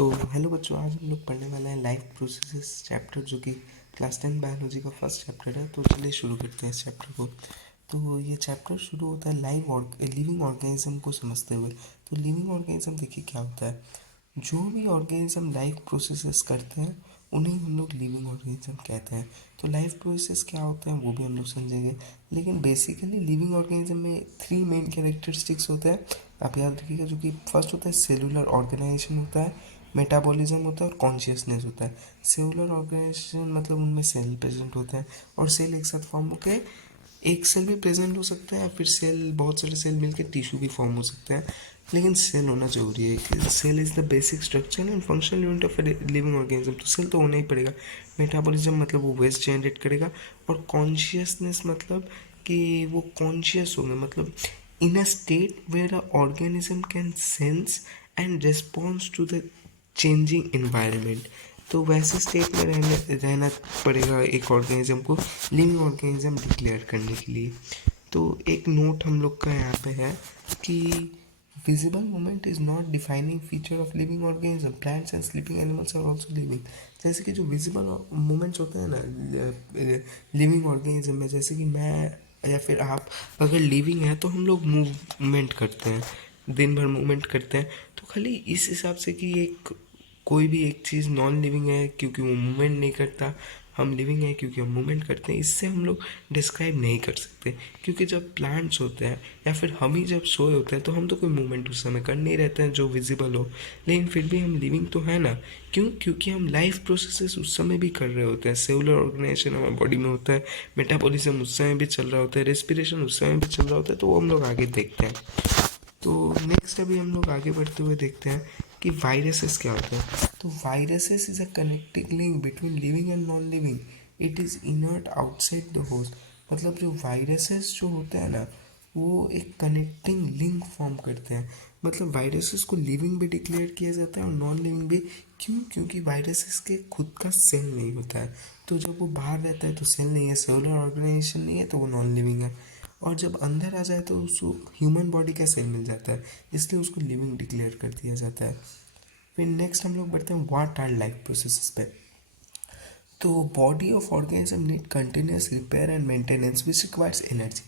तो हेलो बच्चों, आज हम लोग पढ़ने वाले हैं लाइफ प्रोसेसेस चैप्टर, जो कि क्लास 10 बायोलॉजी का फर्स्ट चैप्टर है। तो चलिए शुरू करते हैं इस चैप्टर को। तो ये चैप्टर शुरू होता है लिविंग ऑर्गेनिज्म को समझते हुए। तो लिविंग ऑर्गेनिज्म देखिए क्या होता है। जो भी ऑर्गेनिज्म लाइफ प्रोसेसेस करते हैं उन्हें हम लोग लिविंग ऑर्गेनिज्म कहते हैं। तो लाइफ प्रोसेस क्या होते हैं वो भी हम लोग समझेंगे, लेकिन बेसिकली लिविंग ऑर्गेनिज्म में 3 मेन कैरेक्टरिस्टिक्स होते हैं, आप याद रखिएगा। जो कि फर्स्ट होता है सेलुलर ऑर्गेनाइजेशन होता है, मेटाबॉलिज्म होता है और कॉन्शियसनेस होता है। सेलुलर ऑर्गेनाइजेशन मतलब उनमें सेल प्रेजेंट होते हैं और सेल एक साथ फॉर्म होकर एक सेल भी प्रेजेंट हो सकता है, फिर सेल बहुत सारे सेल मिलकर टिश्यू भी फॉर्म हो सकता है। लेकिन सेल होना जरूरी है कि cell is the basic structure and functional unit of living organism. तो सेल तो होना ही पड़ेगा। मेटाबॉलिज्म मतलब वो वेस्ट जनरेट करेगा, और कॉन्शियसनेस मतलब कि वो कॉन्शियस होंगे, मतलब in a state where a organism can sense and response to the changing environment. तो वैसे स्टेट में रहना पड़ेगा एक ऑर्गेनिज्म को लिविंग ऑर्गेनिज्म डिक्लेयर करने के लिए। तो एक नोट हम लोग का यहाँ पे है कि visible movement is not defining feature of living organism, plants and sleeping animals are also living. जैसे कि जो विजिबल मूवमेंट्स होते हैं ना लिविंग ऑर्गेनिज्म में, जैसे कि मैं या फिर आप अगर लिविंग है तो हम लोग मूवमेंट करते हैं, दिन भर मूवमेंट करते हैं। तो खाली इस हिसाब से कि एक कोई भी एक चीज़ नॉन लिविंग है क्योंकि वो मूवमेंट नहीं करता, हम लिविंग है क्योंकि हम मूवमेंट करते हैं, इससे हम लोग डिस्क्राइब नहीं कर सकते। क्योंकि जब प्लांट्स होते हैं या फिर हम ही जब सोए होते हैं तो हम तो कोई मूवमेंट उस समय कर नहीं रहते हैं जो विजिबल हो, लेकिन फिर भी हम लिविंग तो है ना। क्यों? क्योंकि हम लाइफ प्रोसेसेस उस समय भी कर रहे होते हैं। सेलुलर ऑर्गेनाइजेशन हमारे बॉडी में होता है, मेटाबॉलिज्म उस समय भी चल रहा होता है, रेस्पिरेशन उस समय भी चल रहा होता है। तो वो हम लोग आगे देखते हैं। तो नेक्स्ट अभी हम लोग आगे बढ़ते हुए देखते हैं कि वायरसेस क्या होते हैं। तो viruses is a connecting link between living and non living. It is inert outside the host. मतलब जो वायरसेस जो होते हैं ना, वो एक कनेक्टिंग लिंक फॉर्म करते हैं। मतलब वायरसेस को लिविंग भी डिक्लेयर किया जाता है और नॉन लिविंग भी। क्यों? क्योंकि वायरसेस के खुद का सेल नहीं होता है। तो जब वो बाहर रहता है तो सेल नहीं है, सेलुलर ऑर्गेनाइजेशन नहीं है, तो वो नॉन लिविंग है। और जब अंदर आ जाए तो उसको ह्यूमन बॉडी का सेल मिल जाता है, इसलिए उसको लिविंग डिक्लेयर कर दिया जाता है। फिर नेक्स्ट हम लोग बढ़ते हैं व्हाट आर लाइफ प्रोसेसेस पे। तो body of organism need continuous repair and maintenance which requires energy.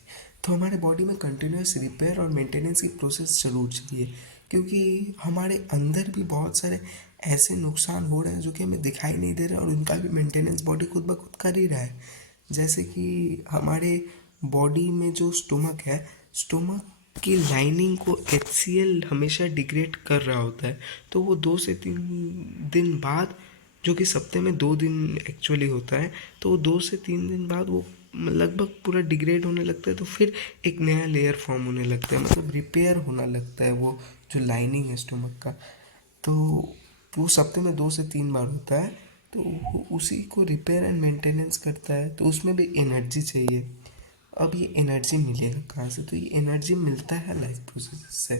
तो हमारे बॉडी में कंटिन्यूस रिपेयर और मेंटेनेंस की प्रोसेस जरूर चाहिए, क्योंकि हमारे अंदर भी बहुत सारे ऐसे नुकसान हो रहे हैं जो कि हमें दिखाई नहीं दे रहे और उनका भी मेंटेनेंस बॉडी खुद ब खुद कर ही रहा है। जैसे कि हमारे बॉडी में जो स्टोमक है, स्टोमक की लाइनिंग को HCl हमेशा डिग्रेड कर रहा होता है। तो वो 2 से 3 दिन बाद, जो कि सप्ते में 2 दिन एक्चुअली होता है, तो वो 2 से 3 दिन बाद वो लगभग पूरा डिग्रेड होने लगता है। तो फिर एक नया लेयर फॉर्म होने लगता है, मतलब रिपेयर होना लगता है वो जो लाइनिंग है स्टोमक का। तो वो सप्ते में 2 से 3 बार होता है। तो उसी को रिपेयर एंड मेंटेनेंस करता है, तो उसमें भी एनर्जी चाहिए। अब ये एनर्जी मिलेगा कहाँ से? तो ये एनर्जी मिलता है लाइफ प्रोसेस से।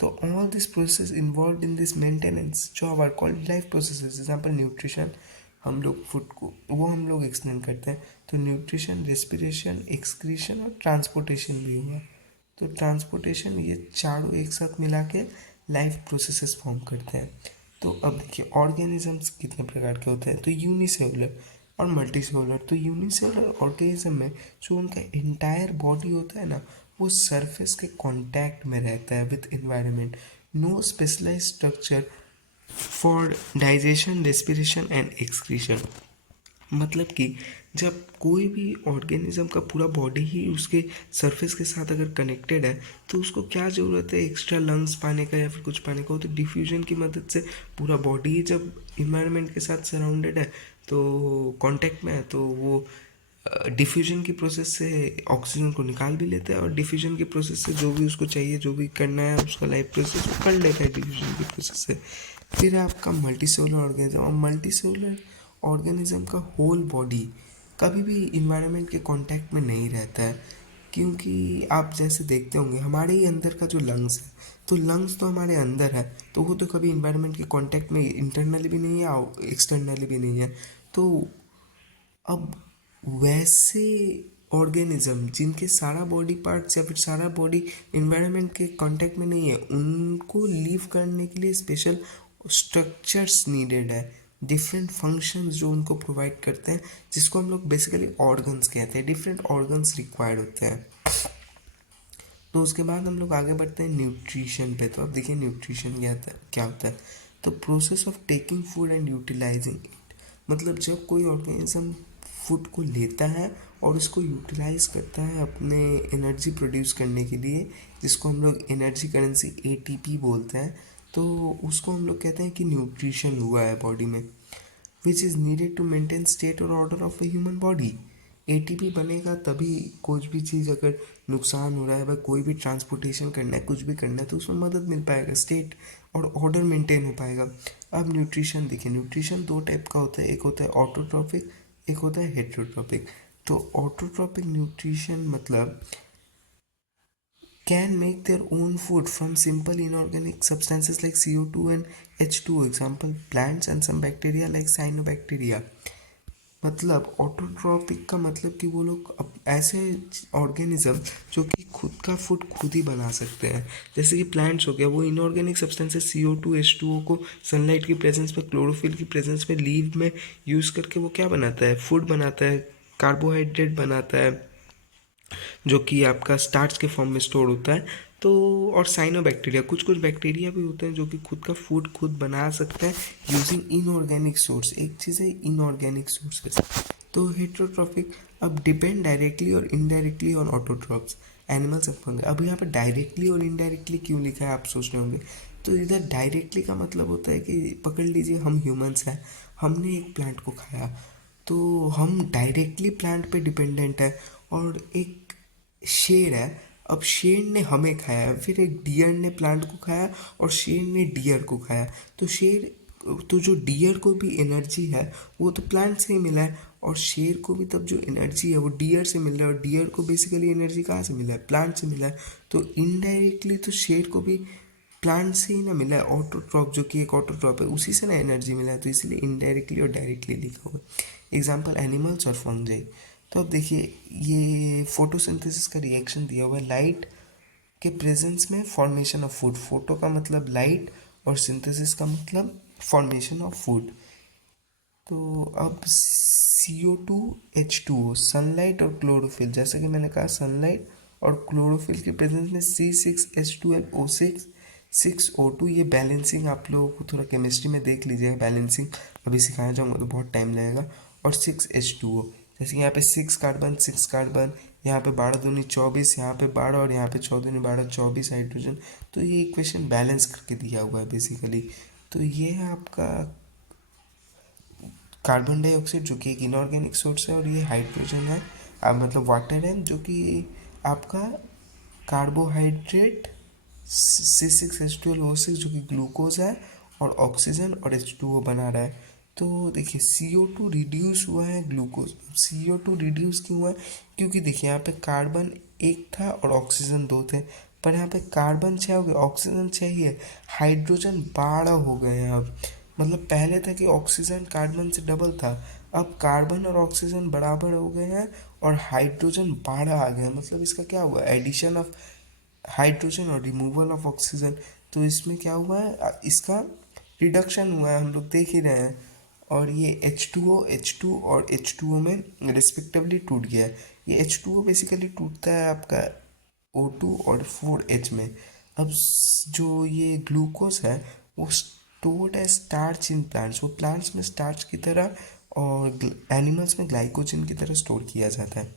तो all this process involve in this maintenance जो are called life processes. Example nutrition, हम लोग फूड को वो हम लोग एक्सप्लेन करते हैं। तो न्यूट्रिशन, रेस्पिरेशन, एक्सक्रीशन और ट्रांसपोर्टेशन भी हुआ। तो ट्रांसपोर्टेशन, ये चारों एक साथ मिला के लाइफ प्रोसेसेस फॉर्म करते हैं। तो अब देखिए ऑर्गेनिजम्स कितने प्रकार के होते हैं। तो यूनिसेलुलर और मल्टी सेलुलर। तो यूनिसेलुलर ऑर्गेनिज्म में जो उनका इंटायर बॉडी होता है ना, वो सरफेस के कांटेक्ट में रहता है with environment. No specialise structure for digestion, respiration and excretion. मतलब कि जब कोई भी ऑर्गेनिज्म का पूरा बॉडी ही उसके सरफेस के साथ अगर कनेक्टेड है, तो उसको क्या ज़रूरत है एक्स्ट्रा लंग्स पाने का या फिर कुछ पाने का? हो तो डिफ्यूजन की मदद से पूरा बॉडी ही जब इन्वायरमेंट के साथ सराउंडेड है, तो कांटेक्ट में है, तो वो डिफ्यूजन की प्रोसेस से ऑक्सीजन को निकाल भी लेता है, और डिफ्यूजन की प्रोसेस से जो भी उसको चाहिए, जो भी करना है उसका लाइफ प्रोसेस, वो कर लेता है डिफ्यूजन की प्रोसेस से। फिर आपका मल्टी सेलुलर ऑर्गेनिज्म, और मल्टी सेलुलर ऑर्गेनिज्म का होल बॉडी कभी भी इन्वायरमेंट के कांटेक्ट में नहीं रहता है। क्योंकि आप जैसे देखते होंगे हमारे ही अंदर का जो लंग्स है, तो लंग्स तो हमारे अंदर है, तो वो तो कभी इन्वायरमेंट के कांटेक्ट में इंटरनली भी नहीं है और एक्सटर्नली भी नहीं है। तो अब वैसे ऑर्गेनिज्म जिनके सारा बॉडी पार्ट्स या फिर सारा बॉडी इन्वायरमेंट के कांटेक्ट में नहीं है, उनको लीव करने के लिए स्पेशल स्ट्रक्चर्स नीडेड है, डिफरेंट फंक्शंस जो उनको प्रोवाइड करते हैं, जिसको हम लोग बेसिकली ऑर्गन्स कहते हैं, डिफरेंट ऑर्गन्स रिक्वायर्ड होते हैं। तो उसके बाद हम लोग आगे बढ़ते हैं न्यूट्रिशन पे। तो अब देखिए न्यूट्रिशन क्या होता है। तो process of taking food and utilising it, मतलब जब कोई ऑर्गेनिज्म फूड को लेता है और उसको यूटिलाइज करता है अपने एनर्जी प्रोड्यूस करने के लिए, जिसको हम लोग एनर्जी करेंसी एटीपी बोलते हैं, तो उसको हम लोग कहते हैं कि न्यूट्रिशन हुआ है बॉडी में, which is needed to maintain state और order of a human body. ATP बनेगा तभी कोई भी चीज़ अगर नुकसान हो रहा है, वह कोई भी ट्रांसपोर्टेशन करना है, कुछ भी करना है, तो उसमें मदद मिल पाएगा, स्टेट और ऑर्डर मेंटेन हो पाएगा। अब न्यूट्रिशन देखिए, न्यूट्रिशन दो टाइप का होता है, एक होता है ऑटोट्रॉपिक, एक होता है हेट्रोट्रॉपिक। तो ऑटोट्रॉपिक न्यूट्रिशन मतलब can make their own food from simple inorganic substances like CO2 and H2O. Example, plants and some bacteria like cyanobacteria. मतलब ऑटोट्रॉपिक का मतलब कि वो लोग ऐसे ऑर्गेनिज्म जो कि खुद का फूड खुद ही बना सकते हैं, जैसे कि प्लांट्स हो गया, वो इनऑर्गेनिक सब्सटेंसेस CO2 H2O को सनलाइट की प्रेजेंस में, क्लोरोफिल की प्रेजेंस में, लीव में यूज़ करके वो क्या बनाता है, फूड बनाता है, कार्बोहाइड्रेट बनाता है, जो कि आपका स्टार्च के फॉर्म में स्टोर होता है। तो और साइनोबैक्टीरिया, कुछ कुछ बैक्टीरिया भी होते हैं जो कि खुद का फूड खुद बना सकते हैं यूजिंग इनऑर्गेनिक सोर्स। एक चीज़ है इनऑर्गेनिक सोर्सेस। तो हेट्रोट्रॉफिक अब डिपेंड डायरेक्टली और indirectly on autotrophs, animals and fungi. अब यहाँ पर डायरेक्टली और इनडायरेक्टली क्यों लिखा है आप सोच रहे होंगे। तो इधर डायरेक्टली का मतलब होता है कि पकड़ लीजिए हम ह्यूमंस हैं, हमने एक प्लांट को खाया, तो हम डायरेक्टली प्लांट पे डिपेंडेंट है। और एक शेर है, अब शेर ने हमें खाया, फिर एक डियर ने प्लांट को खाया और शेर ने डियर को खाया। तो शेर, तो जो डियर को भी एनर्जी है वो तो प्लांट से ही मिला है, और शेर को भी तब जो एनर्जी है वो डियर से मिल रहा है, और डियर को बेसिकली एनर्जी कहाँ से मिला है, प्लांट से मिला है। तो इनडायरेक्टली तो शेर को भी प्लांट से ही ना मिला है, ऑटोट्रॉप जो कि एक ऑटोट्रॉप है उसी से ना एनर्जी मिला है, तो इसलिए इनडायरेक्टली और डायरेक्टली लिखा हुआ है। एग्जाम्पल एनिमल्स और फंजाई। तो अब देखिए ये फोटोसिंथेसिस का रिएक्शन दिया हुआ है, लाइट के प्रेजेंस में फॉर्मेशन ऑफ फूड। फोटो का मतलब लाइट और सिंथेसिस का मतलब फॉर्मेशन ऑफ फूड। तो अब CO2 H2O, सनलाइट और क्लोरोफिल, जैसे कि मैंने कहा सनलाइट और क्लोरोफिल के प्रेजेंस में C6H12O6 6O2, ये बैलेंसिंग आप लोगों को थोड़ा केमिस्ट्री में देख लीजिएगा, बैलेंसिंग अभी सिखाया जाऊँगा तो बहुत टाइम लगेगा। और 6H2O, जैसे यहाँ पे 6 कार्बन, यहाँ पे 12×2 = 24, यहाँ पे 12 और यहाँ पे 14×12 24 हाइड्रोजन। तो ये इक्वेशन बैलेंस करके दिया हुआ है बेसिकली। तो ये है आपका कार्बन डाइऑक्साइड जो कि एक इनऑर्गेनिक सोर्स है, और ये हाइड्रोजन है, मतलब वाटर है, जो कि आपका कार्बोहाइड्रेट C6H12O6 जो कि ग्लूकोज है, और ऑक्सीजन और H2O बना रहा है। तो देखिए CO2 रिड्यूस हुआ है ग्लूकोज। CO2 रिड्यूस क्यों हुआ है, क्योंकि देखिए यहाँ पे कार्बन एक था और ऑक्सीजन दो थे, पर यहाँ पे कार्बन 6 हो गया, ऑक्सीजन 6 ही है, हाइड्रोजन 12 हो गए हैं अब। मतलब पहले था कि ऑक्सीजन कार्बन से डबल था, अब कार्बन और ऑक्सीजन बराबर हो गए हैं और हाइड्रोजन 12 आ गए हैं। मतलब इसका क्या हुआ, एडिशन ऑफ हाइड्रोजन और रिमूवल ऑफ ऑक्सीजन। तो इसमें क्या हुआ है, इसका रिडक्शन हुआ है, हम लोग देख ही रहे हैं। और ये H2O और H2O में रिस्पेक्टिवली टूट गया है। ये H2O बेसिकली टूटता है आपका O2 और 4H में। अब जो ये ग्लूकोज है वो स्टोर्ड है स्टार्च इन प्लांट्स, वो प्लांट्स में स्टार्च की तरह और एनिमल्स में ग्लाइकोजन की तरह स्टोर किया जाता है।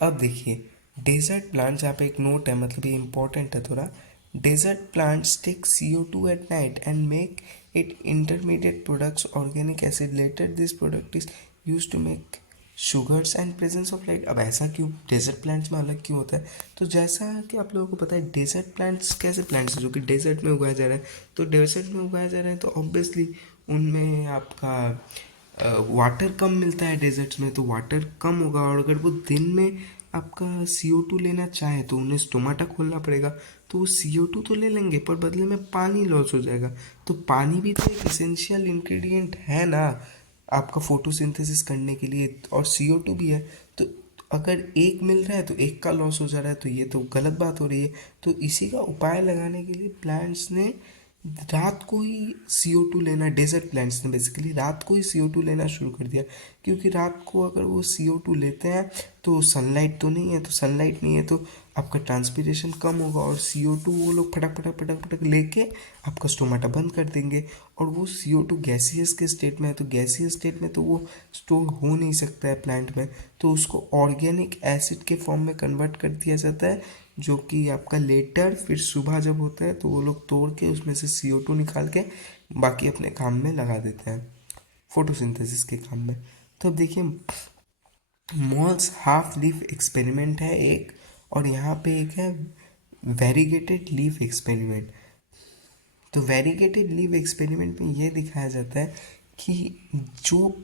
अब देखिए डेजर्ट प्लांट्स, यहाँ पे एक नोट है, मतलब ये इंपॉर्टेंट है थोड़ा। Desert plants take CO2 at night and make it intermediate products organic acid, later this product is use to make sugars and presence of light. अब ऐसा क्यों डेजर्ट प्लांट्स में अलग क्यों होता है, तो जैसा कि आप लोगों को पता है डेजर्ट प्लांट्स कैसे प्लांट्स हैं जो कि डेजर्ट में उगाया जा रहा है, तो डेजर्ट में उगाया जा रहा है तो ऑब्वियसली उनमें आपका वाटर कम मिलता है डेजर्ट्स में, तो वाटर कम होगा, और अगर वो दिन में आपका CO2 लेना चाहे तो उन्हें स्टोमाटा खोलना पड़ेगा, तो वो CO2 तो ले लेंगे पर बदले में पानी लॉस हो जाएगा। तो पानी भी तो एक एसेंशियल इंग्रेडिएंट है ना आपका फोटोसिंथेसिस करने के लिए, और CO2 भी है। तो अगर एक मिल रहा है तो एक का लॉस हो जा रहा है, तो ये तो गलत बात हो रही है। तो इसी का उपाय लगाने के लिए प्लांट्स ने रात को ही CO2 लेना, डेजर्ट प्लांट्स ने बेसिकली रात को ही CO2 लेना शुरू कर दिया, क्योंकि रात को अगर वो CO2 लेते हैं तो सनलाइट तो नहीं है, तो सनलाइट नहीं है तो आपका ट्रांसपीरेशन कम होगा, और CO2 वो लोग फटक फटक फटक फटक लेके आपका स्टोमाटा बंद कर देंगे। और वो CO2 गैसियस के स्टेट में है, तो गैसियस स्टेट में तो वो स्टोर हो नहीं सकता है प्लांट में, तो उसको ऑर्गेनिक एसिड के फॉर्म में कन्वर्ट कर दिया जाता है, जो कि आपका लेटर फिर सुबह जब होता है तो वो लोग तोड़ के उसमें से CO2 निकाल के बाकी अपने काम में लगा देते हैं, फोटोसिंथेसिस के काम में। तो अब देखिए, मॉल्स हाफ लीफ एक्सपेरिमेंट है एक, और यहाँ पे एक है वेरीगेटेड लीफ एक्सपेरिमेंट। तो वेरीगेटेड लीफ एक्सपेरिमेंट में ये दिखाया जाता है कि जो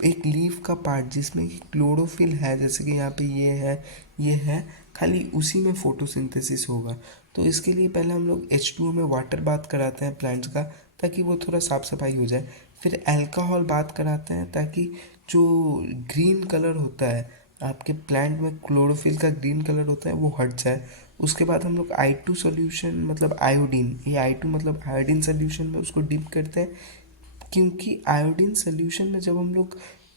एक लीफ का पार्ट जिसमें कि क्लोरोफिल है, जैसे कि यहाँ पे ये है, खाली उसी में फोटोसिंथेसिस होगा। तो इसके लिए पहले हम लोग H2O में वाटर बाथ कराते हैं प्लांट्स का, ताकि वो थोड़ा साफ सफाई हो जाए। फिर अल्कोहल बाथ कराते हैं ताकि जो ग्रीन कलर होता है आपके प्लांट में, क्लोरोफिल का ग्रीन कलर होता है, वो हट जाए। उसके बाद हम लोग I2 सोल्यूशन मतलब आयोडीन, ये I2 मतलब आयोडीन सोल्यूशन में उसको डिप करते हैं, क्योंकि आयोडीन सोल्यूशन में जब हम लोग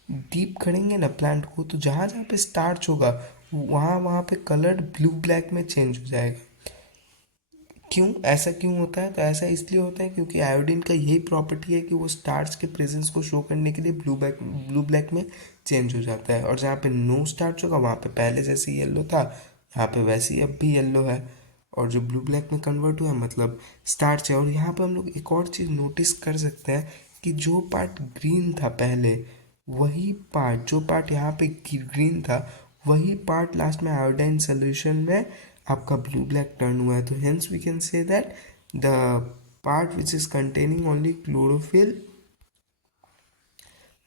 डीप करेंगे ना प्लांट को, तो जहाँ जहाँ पे स्टार्च होगा वहाँ वहाँ पे कलर ब्लू ब्लैक में चेंज हो जाएगा। ऐसा क्यों होता है? तो ऐसा इसलिए होता है क्योंकि आयोडीन का यही प्रॉपर्टी है कि वो स्टार्च के प्रेजेंस को शो करने के लिए ब्लू ब्लैक में चेंज हो जाता है, और जहाँ पे नो स्टार्च होगा वहाँ पे पहले जैसे येलो था, यहाँ पे वैसे ही अब भी येलो है, और जो ब्लू ब्लैक में कन्वर्ट हुआ है मतलब स्टार्च है। और यहाँ पे हम लोग एक और चीज़ नोटिस कर सकते हैं कि जो पार्ट ग्रीन था पहले, वही पार्ट, जो पार्ट यहाँ पे ग्रीन था, वही पार्ट लास्ट में आयोडाइन सोल्यूशन में आपका ब्लू ब्लैक टर्न हुआ है। तो hence we can say that the part which is containing only chlorophyll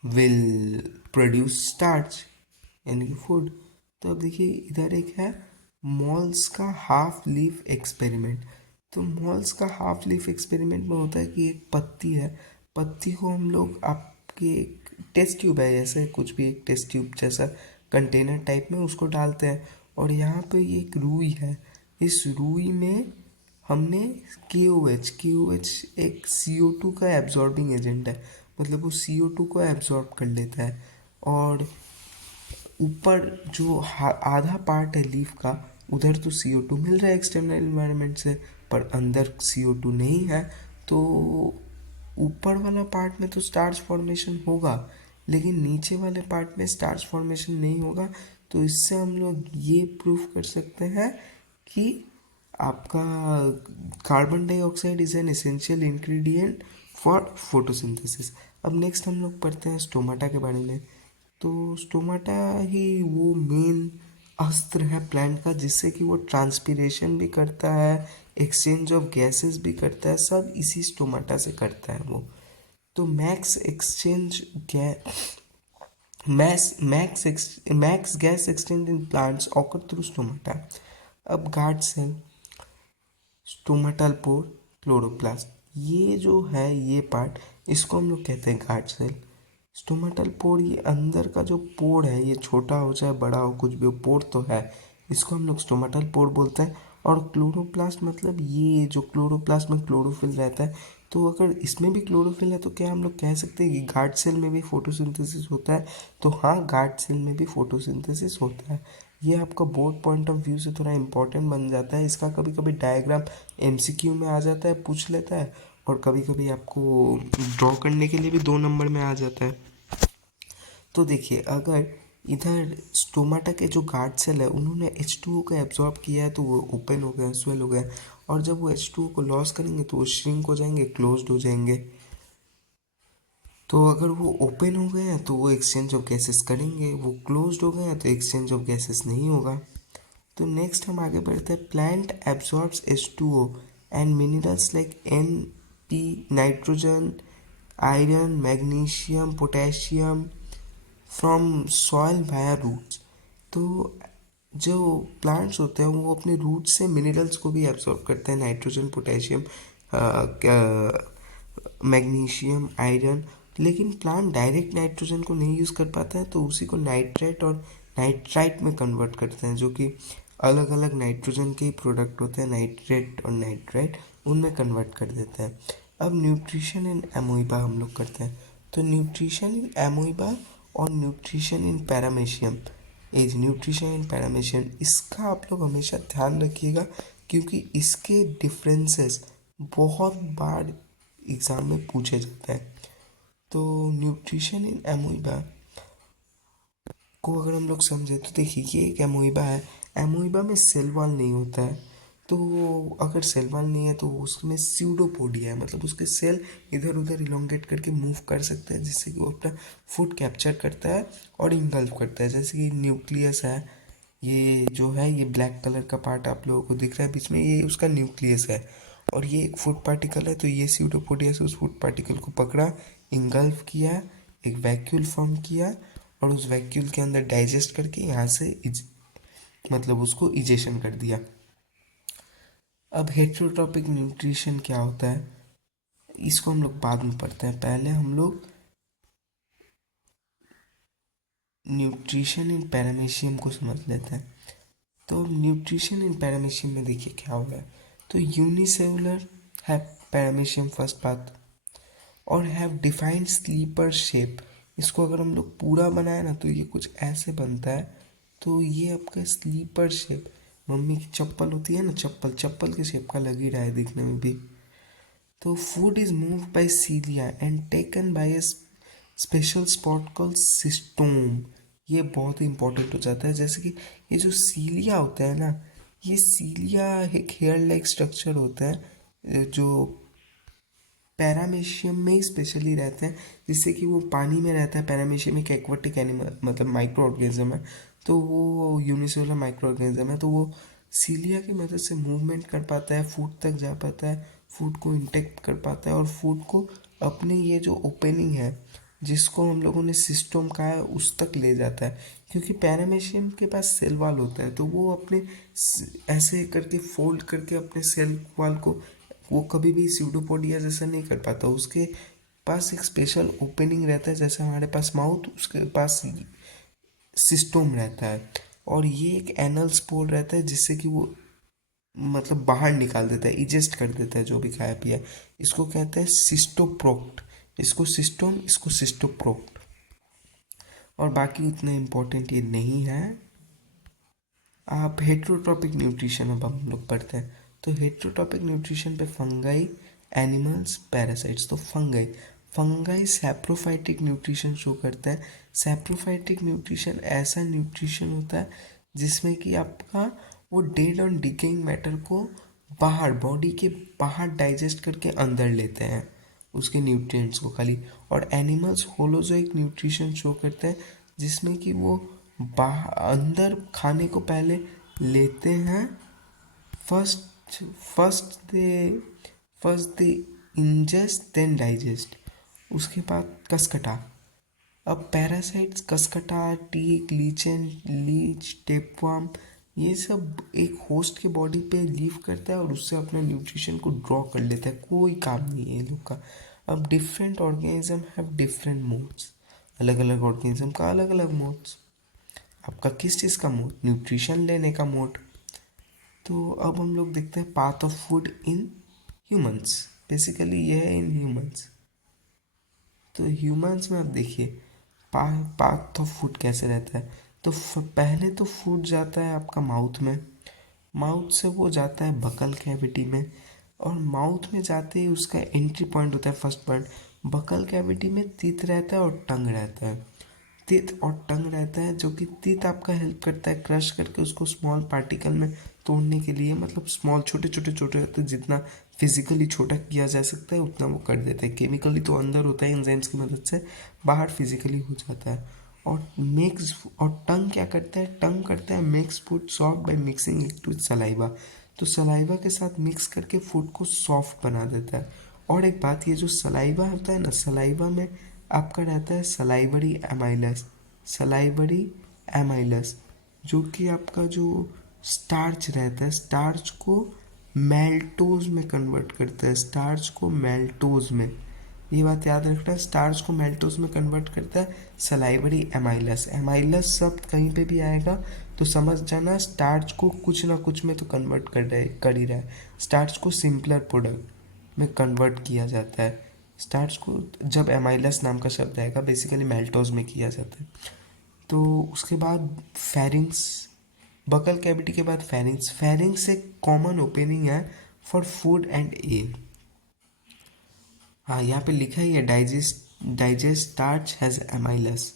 will produce starch, यानी कि फूड। तो अब देखिए इधर एक है मॉल्स का हाफ लीफ एक्सपेरिमेंट। तो मॉल्स का हाफ लीफ एक्सपेरिमेंट में होता है कि एक पत्ती है, पत्ती को हम लोग आपके एक टेस्ट ट्यूब है, ऐसे कुछ भी एक टेस्ट ट्यूब जैसा कंटेनर टाइप में उसको डालते हैं, और यहाँ पे ये एक रुई है, इस रुई में हमने के ओ एच एक CO2 का एब्जॉर्बिंग एजेंट है, मतलब वो CO2 को एब्जॉर्ब कर लेता है। और ऊपर जो आधा पार्ट है लीफ का, उधर तो CO2 मिल रहा है एक्सटर्नल इन्वायरमेंट से, पर अंदर CO2 नहीं है। तो ऊपर वाला पार्ट में तो स्टार्च फॉर्मेशन होगा, लेकिन नीचे वाले पार्ट में स्टार्च फॉर्मेशन नहीं होगा। तो इससे हम लोग ये प्रूफ कर सकते हैं कि आपका carbon dioxide is an essential ingredient for photosynthesis. अब नेक्स्ट हम लोग पढ़ते हैं स्टोमाटा के बारे में। तो स्टोमाटा ही वो मेन अस्त्र है प्लांट का, जिससे कि वो ट्रांसपीरेशन भी करता है, एक्सचेंज ऑफ गैसेस भी करता है, सब इसी स्टोमाटा से करता है वो। तो max gas exchange in plants occur through stomata. अब गार्ड सेल, स्टोमाटल पोर, क्लोरोप्लास्ट, ये जो है ये पार्ट, इसको हम लोग कहते हैं गार्ड सेल। स्टोमाटल पोर, ये अंदर का जो पोर है, ये छोटा हो चाहे बड़ा हो कुछ भी हो, पोर तो है, इसको हम लोग स्टोमाटल पोर बोलते हैं। और क्लोरोप्लास्ट मतलब ये जो क्लोरोप्लास्ट में क्लोरोफिल रहता है, तो अगर इसमें भी क्लोरोफिल है तो क्या हम लोग कह सकते हैं कि गार्ड सेल में भी फोटोसिंथेसिस होता है? तो हाँ, गार्ड सेल में भी फोटोसिंथेसिस होता है। ये आपका बोर्ड पॉइंट ऑफ व्यू से थोड़ा इंपॉर्टेंट बन जाता है, इसका कभी कभी डायग्राम MCQ में आ जाता है, पूछ लेता है, और कभी कभी आपको ड्रॉ करने के लिए भी 2 नंबर में आ जाता है। तो देखिए, अगर इधर स्टोमाटा के जो गार्ड सेल है उन्होंने H2O को एब्जॉर्ब किया है, तो वो ओपन हो गया, स्वेल हो गया, और जब वो H2O को लॉस करेंगे तो वो श्रिंक हो जाएंगे, क्लोज्ड हो जाएंगे। तो अगर वो ओपन हो गए हैं तो वो एक्सचेंज ऑफ गैसेस करेंगे, वो क्लोज्ड हो गए हैं तो एक्सचेंज ऑफ गैसेस नहीं होगा। तो नेक्स्ट हम आगे बढ़ते हैं। Plant absorbs H2O and minerals like N, P, nitrogen, iron, magnesium, potassium from soil via roots. तो जो प्लांट्स होते हैं वो अपने रूट्स से मिनरल्स को भी एब्जॉर्ब करते हैं, नाइट्रोजन, पोटेशियम, मैग्नीशियम, आयरन। लेकिन प्लांट डायरेक्ट नाइट्रोजन को नहीं यूज़ कर पाता है, तो उसी को नाइट्रेट और नाइट्राइट में कन्वर्ट करते हैं, जो कि अलग अलग नाइट्रोजन के ही प्रोडक्ट होते हैं, नाइट्रेट और नाइट्राइट, उनमें कन्वर्ट कर देते हैं। अब न्यूट्रिशन इन एमोइबा हम लोग करते हैं। तो न्यूट्रिशन इन एमोइबा और nutrition in paramecium, nutrition in paramecium, इसका आप लोग हमेशा ध्यान रखिएगा क्योंकि इसके डिफरेंसेस बहुत बार एग्ज़ाम में पूछे जाते हैं। तो न्यूट्रिशन इन एमोइबा को अगर हम लोग समझे तो देखिए ये एक एमोइबा है। एमोइबा में सेल वॉल नहीं होता है, तो अगर सेल वॉल नहीं है तो उसमें स्यूडोपोडिया है, मतलब उसके सेल इधर उधर इलोंगेट करके मूव कर सकते हैं जिससे कि वो अपना फूड कैप्चर करता है और इंगल्फ करता है। जैसे कि न्यूक्लियस है, ये जो है ये ब्लैक कलर का पार्ट आप लोगों को दिख रहा है बीच में, ये उसका न्यूक्लियस है। और ये एक फूड पार्टिकल है, तो ये स्यूडोपोडिया से उस फूड पार्टिकल को पकड़ा, इंगल्फ किया, एक वैक्यूल फॉर्म किया और उस वैक्यूल के अंदर डाइजेस्ट करके यहाँ से मतलब उसको इजेशन कर दिया। अब हेट्रोट्रॉपिक न्यूट्रिशन क्या होता है इसको हम लोग बाद में पढ़ते हैं, पहले हम लोग न्यूट्रिशन इन पैरामीशियम को समझ लेते हैं। तो न्यूट्रिशन इन पैरामीशियम में देखिए क्या हो रहा है। तो यूनिसेलुलर है पैरामीशियम फर्स्ट बात, और हैव डिफाइंड स्लीपर शेप। इसको अगर हम लोग पूरा बनाए ना तो ये कुछ ऐसे बनता है। तो ये आपका स्लीपर शेप, मम्मी की चप्पल होती है ना, चप्पल चप्पल के शेप का लग ही रहा है दिखने में भी। तो food is move by cilia and taken by a special spot called cytostome. ये बहुत ही इंपॉर्टेंट हो जाता है। जैसे कि ये जो सीलिया होता है ना, ये सीलिया एक हेयर लाइक स्ट्रक्चर होता है जो पैरामीशियम में ही स्पेशली रहते हैं, जिससे कि वो पानी में रहता है। पैरामीशियम एक एक्वाटिक एनिमल मतलब माइक्रो ऑर्गेनिज्म है, तो वो यूनिसेलुलर माइक्रो ऑर्गेनिज्म है, तो वो सीलिया की मदद से मूवमेंट कर पाता है, फूड तक जा पाता है, फूड को इंटेक्ट कर पाता है और फूड को अपने ये जो ओपनिंग है जिसको हम लोगों ने सिस्टम कहा है उस तक ले जाता है। क्योंकि पैरामीशियम के पास सेल वाल होता है, तो वो अपने ऐसे करके फोल्ड करके अपने सेल वाल को वो कभी भी स्यूडोपोडिया जैसा नहीं कर पाता। उसके पास एक स्पेशल ओपनिंग रहता है, जैसे हमारे पास माउथ, उसके पास सिस्टोम रहता है। और ये एक एनल स्पोर रहता है जिससे कि वो मतलब बाहर निकाल देता है, इजेस्ट कर देता है जो भी खाया पिया। इसको कहते हैं सिस्टोप्रोक्ट, इसको सिस्टोम, इसको सिस्टोप्रोक्ट। और बाकी उतना इम्पोर्टेंट ये नहीं है। आप हेट्रोट्रॉपिक न्यूट्रिशन अब हम लोग पढ़ते हैं। तो हेट्रोट्रॉपिक न्यूट्रिशन पे फंगाई, एनिमल्स, पैरासाइट्स। तो फंगाई सैप्रोफाइटिक न्यूट्रिशन शो करता है। सैप्रोफाइटिक न्यूट्रिशन ऐसा न्यूट्रिशन होता है जिसमें कि आपका वो डेड और डिकेइंग मैटर को बाहर, बॉडी के बाहर डाइजेस्ट करके अंदर लेते हैं उसके न्यूट्रिएंट्स को खाली। और एनिमल्स होलोजोइक न्यूट्रिशन शो करते हैं जिसमें कि वो बाहर अंदर खाने को पहले लेते हैं, first first they ingest then digest, उसके बाद कसकटा। अब parasites Cuscuta, teak, Leach, tapeworm, ये सब एक होस्ट के बॉडी पे लीव करता है और उससे अपने न्यूट्रिशन को ड्रॉ कर लेता है, कोई काम नहीं है ये लोग का। अब different organism have different modes, अलग अलग ऑर्गेनिज्म का अलग अलग मोड्स। आपका किस चीज़ का मोड? न्यूट्रिशन लेने का मोड। तो अब हम लोग देखते हैं path of food in humans. Basically ये है इन ह्यूमंस। तो ह्यूमंस में आप देखिए पाथ ऑफ फूड कैसे रहता है। तो पहले तो फूड जाता है आपका माउथ में, माउथ से वो जाता है बकल कैविटी में, और माउथ में जाते ही उसका एंट्री पॉइंट होता है फर्स्ट पॉइंट। बकल कैविटी में टीथ रहता है और टंग रहता है। टीथ और टंग रहता है, जो कि टीथ आपका हेल्प करता है क्रश करके उसको स्मॉल पार्टिकल में तोड़ने के लिए, मतलब स्मॉल छोटे छोटे छोटे रहते हैं, जितना फिजिकली छोटा किया जा सकता है उतना वो कर देता है। केमिकली तो अंदर होता है एंजाइम्स की मदद से, बाहर फिजिकली हो जाता है। और मेक्स, और टंग क्या करता है? टंग करता है makes food soft by mixing it to saliva. तो सलाइवा के साथ मिक्स करके फूड को सॉफ्ट बना देता है। और एक बात, ये जो सलाइवा होता है ना, सलाइवा में आपका रहता है सलाइवरी एमाइलस, सलाइवरी एमाइलस, जो कि आपका जो स्टार्च रहता है, स्टार्च को मेल्टोज में कन्वर्ट करता है, स्टार्च को मेल्टोज में, ये बात याद रखना, स्टार्च को मेल्टोज में कन्वर्ट करता है सलाइवरी एमाइलस। एमाइलस शब्द कहीं पे भी आएगा तो समझ जाना स्टार्च को कुछ ना कुछ में तो कन्वर्ट कर ही रहा है। स्टार्च को सिंपलर प्रोडक्ट में कन्वर्ट किया जाता है। स्टार्च को जब एमाइलस नाम का शब्द आएगा बेसिकली मेल्टोज में किया जाता है। तो उसके बाद फेरिंग्स, बकल कैविटी के बाद फेरिंग्स। फेरिंग्स एक कॉमन ओपनिंग है फॉर फूड एंड एयर। हाँ, यहाँ पे लिखा ही है डाइजेस्ट स्टार्च हैज एमाइलस।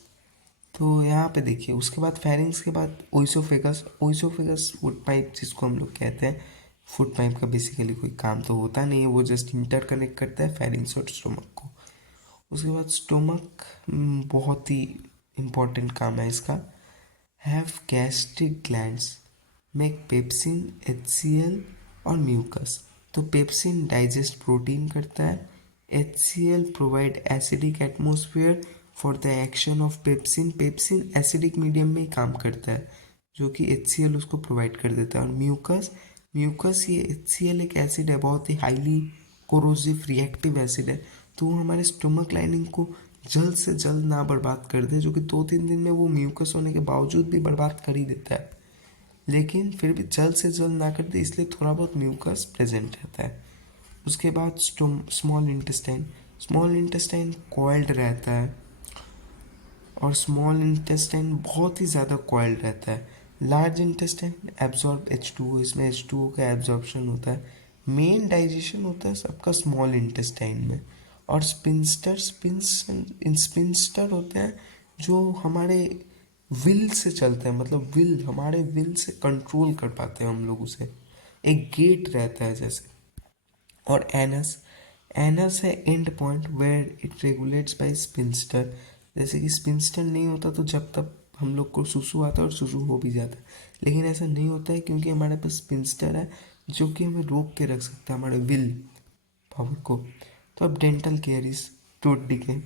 तो यहाँ पे देखिए, उसके बाद फेरिंग्स के बाद ओइसोफेगस। ओइसोफेगस फूड पाइप जिसको हम लोग कहते हैं। फूड पाइप का बेसिकली कोई काम तो होता नहीं है, वो जस्ट इंटरकनेक्ट करता है फेरिंग्स और स्टोमक को। उसके बाद स्टोमक बहुत ही इम्पोर्टेंट काम है इसका। Have gastric glands, make pepsin, HCl और म्यूकस। तो पेप्सिन डाइजेस्ट प्रोटीन करता है। HCl provide acidic atmosphere for the action of pepsin. Pepsin acidic medium में ही काम करता है, जो कि HCl उसको प्रोवाइड कर देता है। और म्यूकस, म्यूकस ये HCl एक एसिड है, बहुत ही हाईली कोरोसिव रिएक्टिव एसिड है। तो वो हमारे स्टोमक लाइनिंग को जल्द से जल्द ना बर्बाद कर दे, जो कि 2-3 दिन में वो म्यूकस होने के बावजूद भी बर्बाद कर ही देता है, लेकिन फिर भी जल्द से जल्द ना कर दे, इसलिए थोड़ा बहुत म्यूकस प्रेजेंट रहता है। उसके बाद small intestine. Small intestine coiled रहता है, और स्मॉल इंटेस्टाइन बहुत ही ज़्यादा कॉइल्ड रहता है। लार्ज इंटेस्टाइन एब्जॉर्ब H2O, इसमें H2O का एब्जॉर्प्शन होता है। मेन डाइजेशन होता है सबका स्मॉल इंटेस्टाइन में। और स्पिंस्टर होते हैं जो हमारे विल से चलते हैं, मतलब विल, हमारे विल से कंट्रोल कर पाते हैं हम लोग उसे। एक गेट रहता है जैसे। और एनस, एनस है end point where it regulates by sphincter. जैसे कि स्पिंस्टर नहीं होता तो जब तक हम लोग को सुसु आता है और सुसु हो भी जाता है, लेकिन ऐसा नहीं होता है क्योंकि हमारे पास स्पिंस्टर है जो कि हमें रोक के रख सकता है हमारे विल पावर को। तो अब डेंटल केयरिस, टूथ डिके।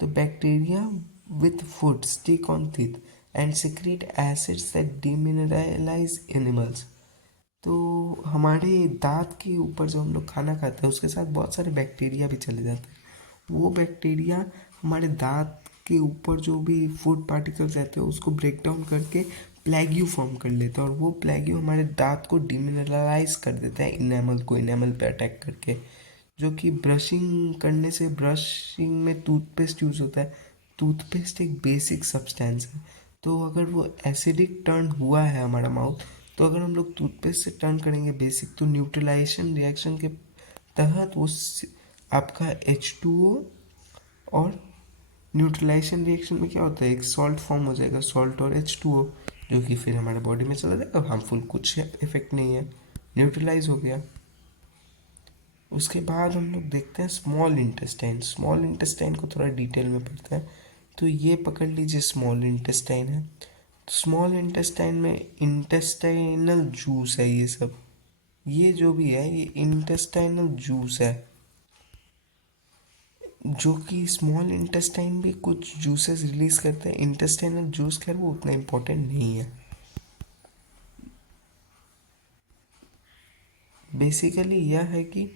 तो bacteria with food stick on teeth and secrete acids that demineralize animals. तो हमारे दांत के ऊपर जब हम लोग खाना खाते हैं उसके साथ बहुत सारे बैक्टीरिया भी चले जाते हैं। वो बैक्टीरिया हमारे दांत के ऊपर जो भी फूड पार्टिकल्स रहते हैं उसको ब्रेक डाउन करके प्लैग्यू फॉर्म कर लेता है, और वो प्लैग्यू हमारे दांत को डिमिनरलाइज कर देता है इनेमल को, इनेमल पे अटैक करके। जो कि ब्रशिंग करने से, ब्रशिंग में टूथपेस्ट यूज़ होता है। टूथपेस्ट एक बेसिक सब्सटेंस है, तो अगर वो एसिडिक टर्न हुआ है हमारा माउथ, तो अगर हम लोग टूथपेस्ट से टर्न करेंगे बेसिक, तो न्यूट्रलाइजेशन रिएक्शन के तहत वो आपका H2O, और न्यूट्रलाइजेशन रिएक्शन में क्या होता है, एक सॉल्ट फॉर्म हो जाएगा, सॉल्ट और H2O, जो कि फिर हमारे बॉडी में चला जाएगा। हार्मफुल कुछ इफेक्ट नहीं है, न्यूट्रलाइज हो गया। उसके बाद हम लोग देखते हैं स्मॉल इंटेस्टाइन। स्मॉल इंटेस्टाइन को थोड़ा डिटेल में पढ़ते हैं। तो ये पकड़ लीजिए स्मॉल इंटेस्टाइन है। तो स्मॉल इंटेस्टाइन में इंटेस्टाइनल जूस है ये सब। ये जो भी है ये इंटेस्टाइनल जूस है, जो कि स्मॉल इंटेस्टाइन भी कुछ जूसेस रिलीज करते हैं। इंटेस्टाइनल जूस खैर वो उतना इम्पोर्टेंट नहीं है। बेसिकली यह है कि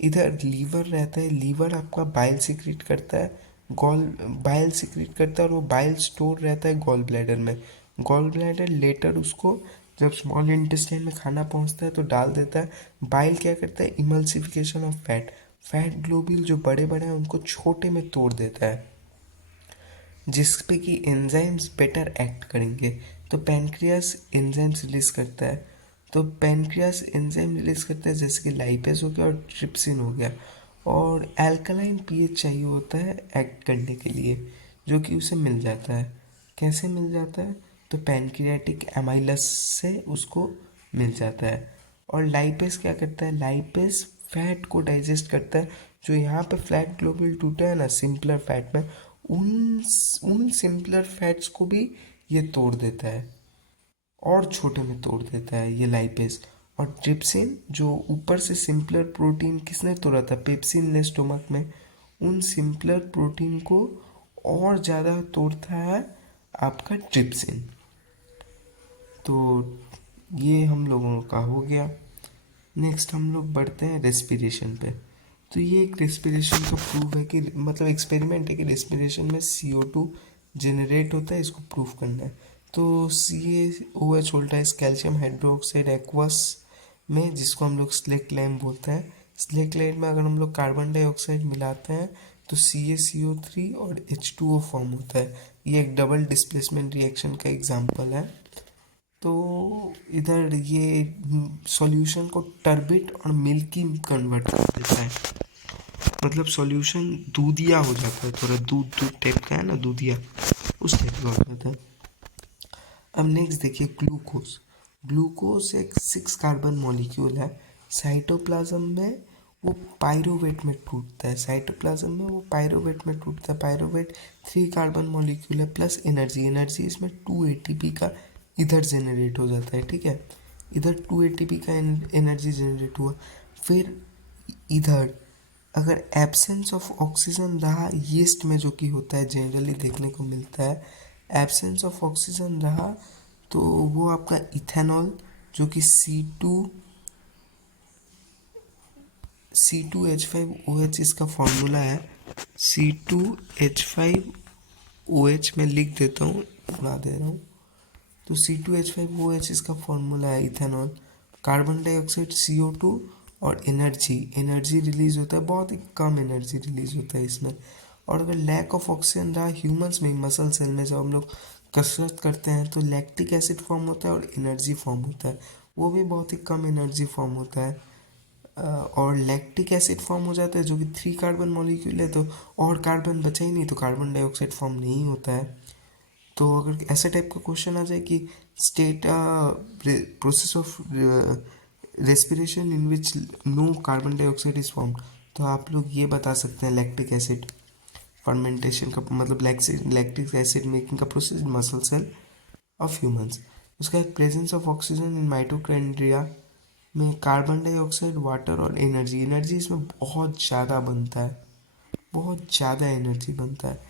इधर लीवर रहता है, लीवर आपका बाइल सिक्रीट करता है, गॉल बाइल सिक्रीट करता है, और वो बाइल स्टोर रहता है गॉल ब्लैडर में। गॉल ब्लैडर लेटर उसको जब स्मॉल इंटेस्टाइन में खाना पहुंचता है तो डाल देता है। बाइल क्या करता है, emulsification of fat, fat globule जो बड़े बड़े हैं उनको छोटे में तोड़ देता है, जिस पे कि एंजाइम्स बेटर एक्ट करेंगे। तो पैनक्रियास एंजाइम्स रिलीज करता है। तो पैनक्रियास एंजाइम रिलीज करता है जैसे कि लाइपेज हो गया और ट्रिप्सिन हो गया। और एल्कलाइन पीएच चाहिए होता है एक्ट करने के लिए, जो कि उसे मिल जाता है। कैसे मिल जाता है, तो पैनक्रियाटिक एमाइलस से उसको मिल जाता है। और लाइपेज क्या करता है, लाइपेज फैट को डाइजेस्ट करता है। जो यहाँ पे फ्लैट ग्लोबुल टूटा है ना सिंपलर फैट में, उन उन सिंपलर फैट्स को भी ये तोड़ देता है और छोटे में तोड़ देता है ये लाइपेज। और ट्रिप्सिन जो ऊपर से सिंपलर प्रोटीन किसने तोड़ा था, पेप्सिन ने स्टोमक में, उन सिंपलर प्रोटीन को और ज़्यादा तोड़ता है आपका ट्रिप्सिन। तो ये हम लोगों का हो गया। नेक्स्ट हम लोग बढ़ते हैं रेस्पिरेशन पे। तो ये एक रेस्पिरेशन का प्रूफ है कि, मतलब एक्सपेरिमेंट है कि रेस्पिरेशन में CO2 जनरेट होता है, इसको प्रूफ करना है। तो CaOH होता है कैल्शियम हाइड्रोक्साइड एक्वस में, जिसको हम लोग स्लेक लाइम बोलते हैं। स्लेक लाइम में अगर हम लोग कार्बन डाइऑक्साइड मिलाते हैं तो CaCO3 और H2O फॉर्म होता है। ये एक डबल डिस्प्लेसमेंट रिएक्शन का एग्जाम्पल है। तो इधर ये सॉल्यूशन को टर्बिड और मिल्की कन्वर्ट कर देता है, मतलब सॉल्यूशन दूधिया हो जाता है, थोड़ा दूध दूध टाइप का है ना, दूधिया उस टाइप का हो जाता है। अब नेक्स्ट देखिए ग्लूकोज। ग्लूकोज एक 6 कार्बन मॉलिक्यूल है। साइटोप्लाज्म में वो पायरोवेट में टूटता है। साइटोप्लाज्म में वो पायरोवेट में टूटता है। पायरोवेट 3 कार्बन मॉलिक्यूल है प्लस एनर्जी। एनर्जी इसमें 2 ATP का इधर जनरेट हो जाता है, ठीक है। इधर 2 ATP का एनर्जी जनरेट हुआ। फिर इधर अगर एब्सेंस ऑफ ऑक्सीजन रहा, यीस्ट में जो कि होता है जनरली देखने को मिलता है, एब्सेंस ऑफ ऑक्सीजन रहा तो वो आपका इथेनॉल जो कि C2H5OH इसका फॉर्मूला है। C2H5OH मैं लिख देता हूँ, बना दे रहा हूँ। तो C2H5OH इसका फॉर्मूला है इथेनॉल। कार्बन डाइऑक्साइड CO2 और एनर्जी रिलीज होता है, बहुत ही कम एनर्जी रिलीज होता है इसमें। और अगर लैक ऑफ ऑक्सीजन रहा ह्यूमंस में, मसल सेल में जब हम लोग कसरत करते हैं तो लैक्टिक एसिड फॉर्म होता है और एनर्जी फॉर्म होता है, वो भी बहुत ही कम एनर्जी फॉर्म होता है। और लैक्टिक एसिड फॉर्म हो जाता है जो कि 3 कार्बन मॉलिक्यूल है, तो और कार्बन बचा ही नहीं, तो कार्बन डाइऑक्साइड फॉर्म नहीं होता है। तो अगर ऐसा टाइप का क्वेश्चन आ जाए कि state process of respiration in which no carbon dioxide is form, तो आप लोग ये बता सकते हैं लैक्टिक एसिड फर्मेंटेशन का मतलब लैक्टिक एसिड मेकिंग का process muscle cell of humans. उसके बाद presence of oxygen in mitochondria में कार्बन डाइऑक्साइड, वाटर और एनर्जी। एनर्जी इसमें बहुत ज़्यादा बनता है, बहुत ज़्यादा एनर्जी बनता है।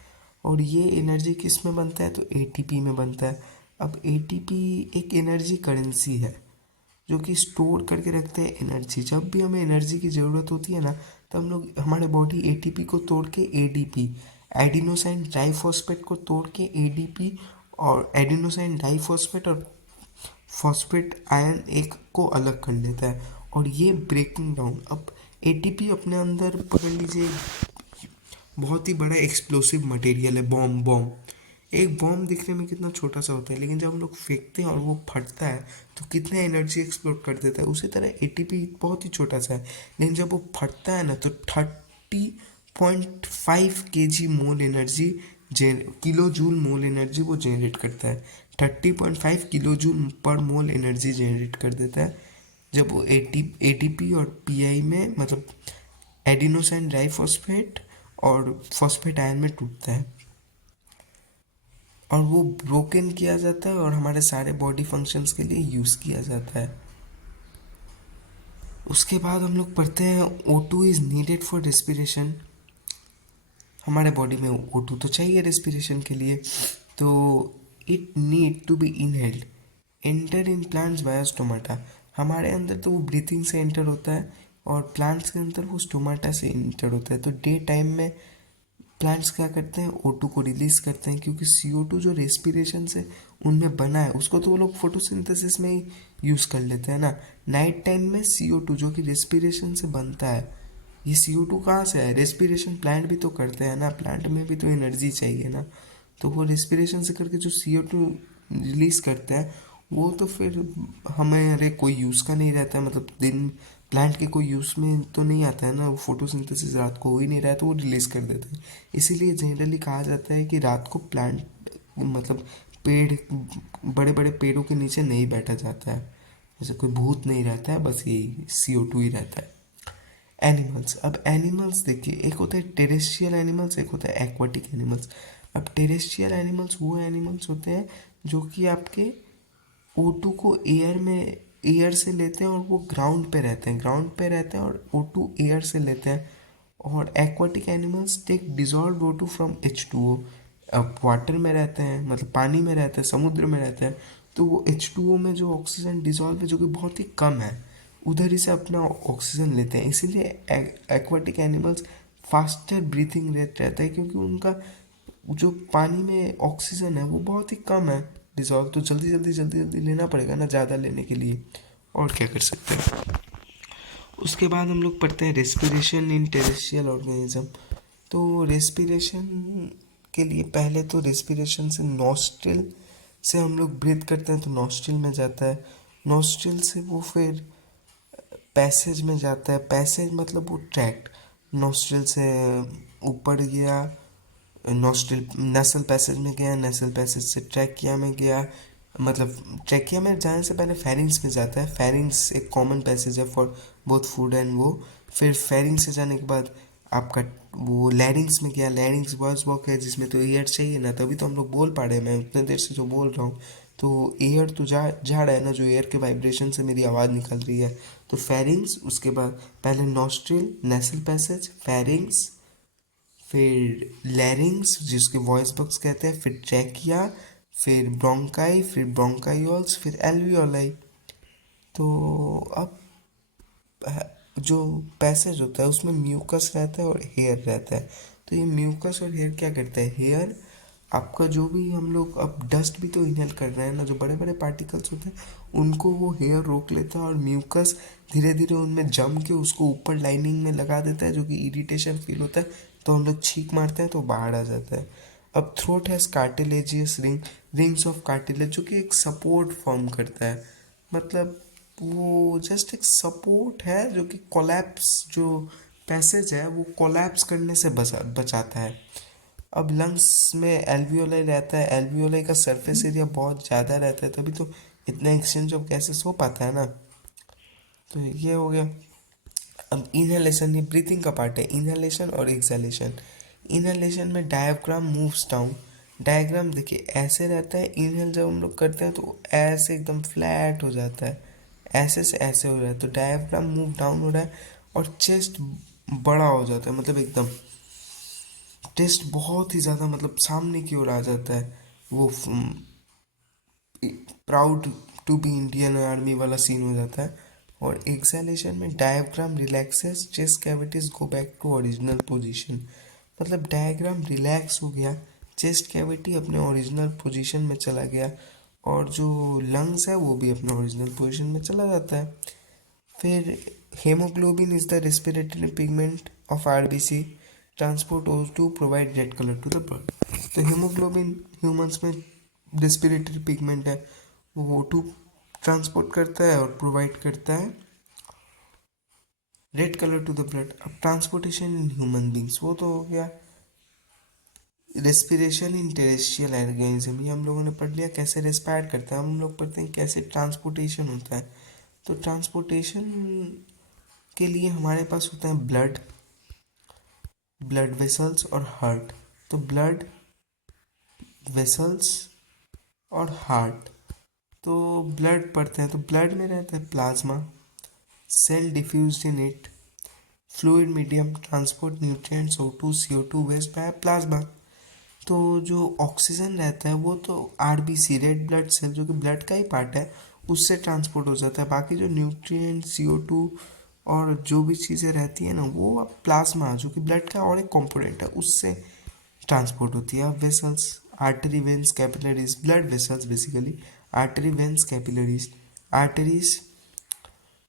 और ये एनर्जी किस में बनता है, तो ATP में बनता है। अब ATP एक एनर्जी करेंसी है जो कि स्टोर करके रखते हैं एनर्जी। जब भी हमें एनर्जी की ज़रूरत होती है ना, तो हम लोग हमारे बॉडी ATP को तोड़ के ADP, एडिनोसाइन डाइफॉस्फेट को तोड़ के ADP, और एडिनोसाइन डाइफॉस्फेट और फॉस्फेट आयन एक को अलग कर लेता है, और ये ब्रेकिंग डाउन। अब ATP अपने अंदर पकड़ लीजिए बहुत ही बड़ा एक्सप्लोसिव मटेरियल है, बॉम्ब। एक बॉम्ब दिखने में कितना छोटा सा होता है, लेकिन जब हम लोग फेंकते हैं और वो फटता है तो कितना एनर्जी एक्सप्लोड कर देता है। उसी तरह ATP बहुत ही छोटा सा है, लेकिन जब वो फटता है ना तो 30.5 kg mole energy kilo joule mole energy वो जनरेट करता है। 30.5 किलो जूल पर मोल एनर्जी जनरेट कर देता है जब वो ATP और PI में, मतलब एडिनोसाइन डाइफॉस्फेट और फॉस्फेट आयन में टूटता है, और वो ब्रोकन किया जाता है और हमारे सारे बॉडी फंक्शंस के लिए यूज़ किया जाता है। उसके बाद हम लोग पढ़ते हैं O2 is needed for respiration. हमारे बॉडी में O2 तो चाहिए रेस्पिरेशन के लिए, तो it need to be inhaled enter in plants via stomata. हमारे अंदर तो वो ब्रीथिंग से एंटर होता है और प्लांट्स के अंदर वो स्टोमाटा से एंटर होता है। तो डे टाइम में प्लांट्स क्या करते हैं, O2 को रिलीज करते हैं, क्योंकि CO2 जो रेस्पिरेशन से उनमें बना है उसको तो वो लोग फोटोसिंथेसिस में ही यूज़ कर लेते हैं ना। नाइट टाइम में CO2 जो कि रेस्पिरेशन से बनता है, ये CO2 कहाँ से है, रेस्पिरेशन प्लांट भी तो करते हैं ना, प्लांट में भी तो एनर्जी चाहिए ना। तो वो रेस्पिरेशन से करके जो CO2 रिलीज करते हैं वो तो फिर हमारे कोई यूज़ का नहीं रहता है, मतलब दिन प्लांट के कोई यूज़ में तो नहीं आता है ना, वो फोटोसिंथेसिस रात को हो ही नहीं रहा है तो वो रिलीज़ कर देते हैं। इसीलिए जनरली कहा जाता है कि रात को प्लांट मतलब पेड़, बड़े बड़े पेड़ों के नीचे नहीं बैठा जाता है, जैसे कोई भूत नहीं रहता है, बस यही CO2 ही रहता है। एनिमल्स, अब एनिमल्स देखिए, एक होता है टेरेस्ट्रियल एनिमल्स, एक होता है एक्वाटिक एनिमल्स। अब टेरेस्ट्रियल एनिमल्स वो एनिमल्स होते हैं जो कि आपके O2 को एयर से लेते हैं और वो ग्राउंड पे रहते हैं और O2 एयर से लेते हैं। और aquatic animals take dissolve O2 from H2O। अब वाटर में रहते हैं, मतलब पानी में रहते हैं, समुद्र में रहते हैं, तो वो H2O में जो ऑक्सीजन डिजॉल्व है जो कि बहुत ही कम है, उधर ही से अपना ऑक्सीजन लेते हैं। इसीलिए aquatic animals faster breathing rate रहता है, क्योंकि उनका जो पानी में ऑक्सीजन है वो बहुत ही कम है, डिजॉल्व, तो जल्दी जल्दी जल्दी जल्दी लेना पड़ेगा ना ज़्यादा लेने के लिए, और क्या कर सकते हैं। उसके बाद हम लोग पढ़ते हैं रेस्पिरेशन इन टेरेस्ट्रियल ऑर्गेनिज्म। तो रेस्पिरेशन के लिए पहले तो रेस्पिरेशन से नॉस्ट्रिल से हम लोग ब्रीथ करते हैं तो नॉस्ट्रिल में जाता है, नॉस्ट्रिल से वो फिर पैसेज में जाता है, पैसेज मतलब वो ट्रैक्ट, नॉस्ट्रिल से ऊपर गया, नॉस्ट्रिल नेसल पैसेज में गया, नेसल पैसेज से ट्रैकिया में गया, मतलब ट्रैकिया में जाने से पहले फेरिंग्स में जाता है, फेरिंग्स एक कॉमन पैसेज है फॉर बोथ फूड एंड वो, फिर फेरिंग्स से जाने के बाद आपका वो लैरिंग्स में गया, लैरिंग्स वॉइस वॉक है जिसमें तो एयर चाहिए ना, तभी तो हम लोग बोल पा रहे हैं, मैं उतने देर से जो बोल रहा हूँ, तो एयर तो जा जा रहा है ना, जो एयर के वाइब्रेशन से मेरी आवाज़ निकल रही है, तो फेरिंग्स, उसके बाद पहले नॉस्ट्रिल, नेसल पैसेज, फेरिंग्स, फिर लैरिंग्स जिसके वॉइस बॉक्स कहते हैं, फिर ट्रैकिया, फिर ब्रोंकाई, फिर ब्रोंकायोल्स, फिर एल्वियोलाई। तो अब जो पैसेज होता है उसमें म्यूकस रहता है और हेयर रहता है। तो ये म्यूकस और हेयर क्या करता है, हेयर आपका जो भी हम लोग अब डस्ट भी तो इनहेल कर रहे हैं ना, जो बड़े बड़े पार्टिकल्स होते हैं उनको वो हेयर रोक लेता है, और म्यूकस धीरे धीरे उनमें जम के उसको ऊपर लाइनिंग में लगा देता है, जो कि इरिटेशन फील होता है, तो हम लोग छींक मारते हैं तो बाहर आ जाता है। अब throat has cartilaginous rings of cartilage, जो कि एक सपोर्ट फॉर्म करता है, मतलब वो जस्ट एक सपोर्ट है जो कि कोलैप्स, जो पैसेज है वो कोलैप्स करने से बचाता है। अब लंग्स में एल्वियोलाई रहता है, एल्वियोलाई का सरफेस एरिया बहुत ज़्यादा रहता है, तभी तो इतना एक्सचेंज ऑफ गैसेस हो पाता है ना। तो ये हो गया। अब इनहेलेशन, ये ब्रीथिंग का पार्ट है, इनहेलेशन और एक्सहेलेशन। इनहेलेशन में डायफ्राम मूव्स डाउन, डायग्राम देखिए ऐसे रहता है, इनहेल जब हम लोग करते हैं तो ऐसे एकदम फ्लैट हो जाता है, ऐसे से ऐसे हो रहा है, तो डायफ्राम मूव डाउन हो रहा है, और चेस्ट बड़ा हो जाता है, मतलब एकदम चेस्ट बहुत ही ज़्यादा मतलब सामने की ओर आ जाता है, वो proud to be Indian army वाला सीन हो जाता है। और एक्सहेलेशन में diaphragm relaxes, chest cavities go back to original position, मतलब डायग्राम रिलैक्स हो गया, चेस्ट कैविटी अपने ओरिजिनल पोजीशन में चला गया, और जो लंग्स है वो भी अपने ओरिजिनल पोजीशन में चला जाता है। फिर haemoglobin is the respiratory pigment of RBC, transport O2 provide red colour to the blood. तो हेमोग्लोबिन ह्यूमंस में रेस्पिरेटरी पिगमेंट है, वो O2 ट्रांसपोर्ट करता है और प्रोवाइड करता है red colour to the blood. अब ट्रांसपोर्टेशन इन ह्यूमन बींग्स वो तो हो गया, रेस्पिरेशन इन टेरेस्ट्रियल ऑर्गेनिज्म ये हम लोगों ने पढ़ लिया कैसे रेस्पायर करता है, हम लोग पढ़ते हैं कैसे ट्रांसपोर्टेशन होता है। तो ट्रांसपोर्टेशन के लिए हमारे पास होता है ब्लड, ब्लड वेसल्स और हार्ट। तो ब्लड वेसल्स और हार्ट, तो ब्लड पढ़ते हैं तो ब्लड में रहता है plasma, cell diffused in it, fluid medium, transport nutrients O2 CO2 waste by plasma. तो जो ऑक्सीजन रहता है वो तो आरबीसी, रेड ब्लड सेल, जो कि ब्लड का ही पार्ट है, उससे ट्रांसपोर्ट हो जाता है, बाकी जो न्यूट्रिएंट CO2 और जो भी चीज़ें रहती है ना वो प्लाज्मा, जो कि ब्लड का और एक कंपोनेंट है, उससे ट्रांसपोर्ट होती है। अब vessels, artery veins capillaries, blood vessels basically, artery veins capillaries, arteries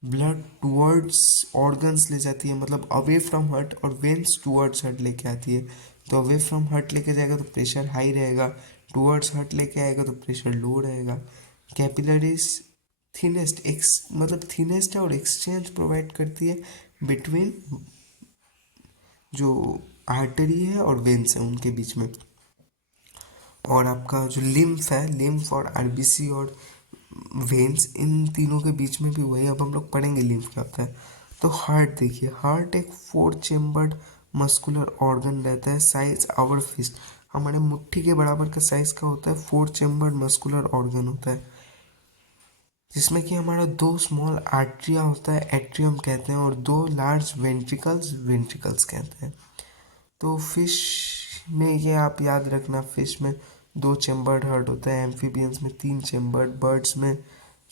blood towards organs ले जाती है, मतलब अवे फ्रॉम हार्ट, और वेन्स टूवर्ड्स हार्ट लेके आती है। तो अवे फ्रॉम हार्ट लेके जाएगा तो प्रेशर हाई रहेगा, टूवर्ड्स हार्ट लेके आएगा तो प्रेशर लो रहेगा। कैपिलरीज थिनेस्ट एक्स मतलब थिनेस्ट है और एक्सचेंज प्रोवाइड करती है बिटवीन जो आर्टरी है और वेन्स है उनके बीच में। और आपका जो लिम्फ है, लिम्फ और आरबीसी और वेन्स, इन तीनों के बीच में भी वही, अब हम लोग पढ़ेंगे लिम्फ क्या होता है। तो हार्ट देखिए, हार्ट एक 4 चेम्बर्ड मस्कुलर ऑर्गन रहता है, साइज आवर फिस्ट, हमारे मुट्ठी के बराबर का साइज का होता है, 4 चेम्बर्ड मस्कुलर ऑर्गन होता है, जिसमें कि हमारा 2 स्मॉल आर्ट्रिया होता है, एट्रियम कहते हैं, और 2 लार्ज वेंट्रिकल्स, वेंट्रिकल्स कहते हैं। तो फिश में ये आप याद रखना, फिश में 2 चेम्बर्ड हार्ट होता है, एम्फीबियंस में 3 चेम्बर्ड, बर्ड्स में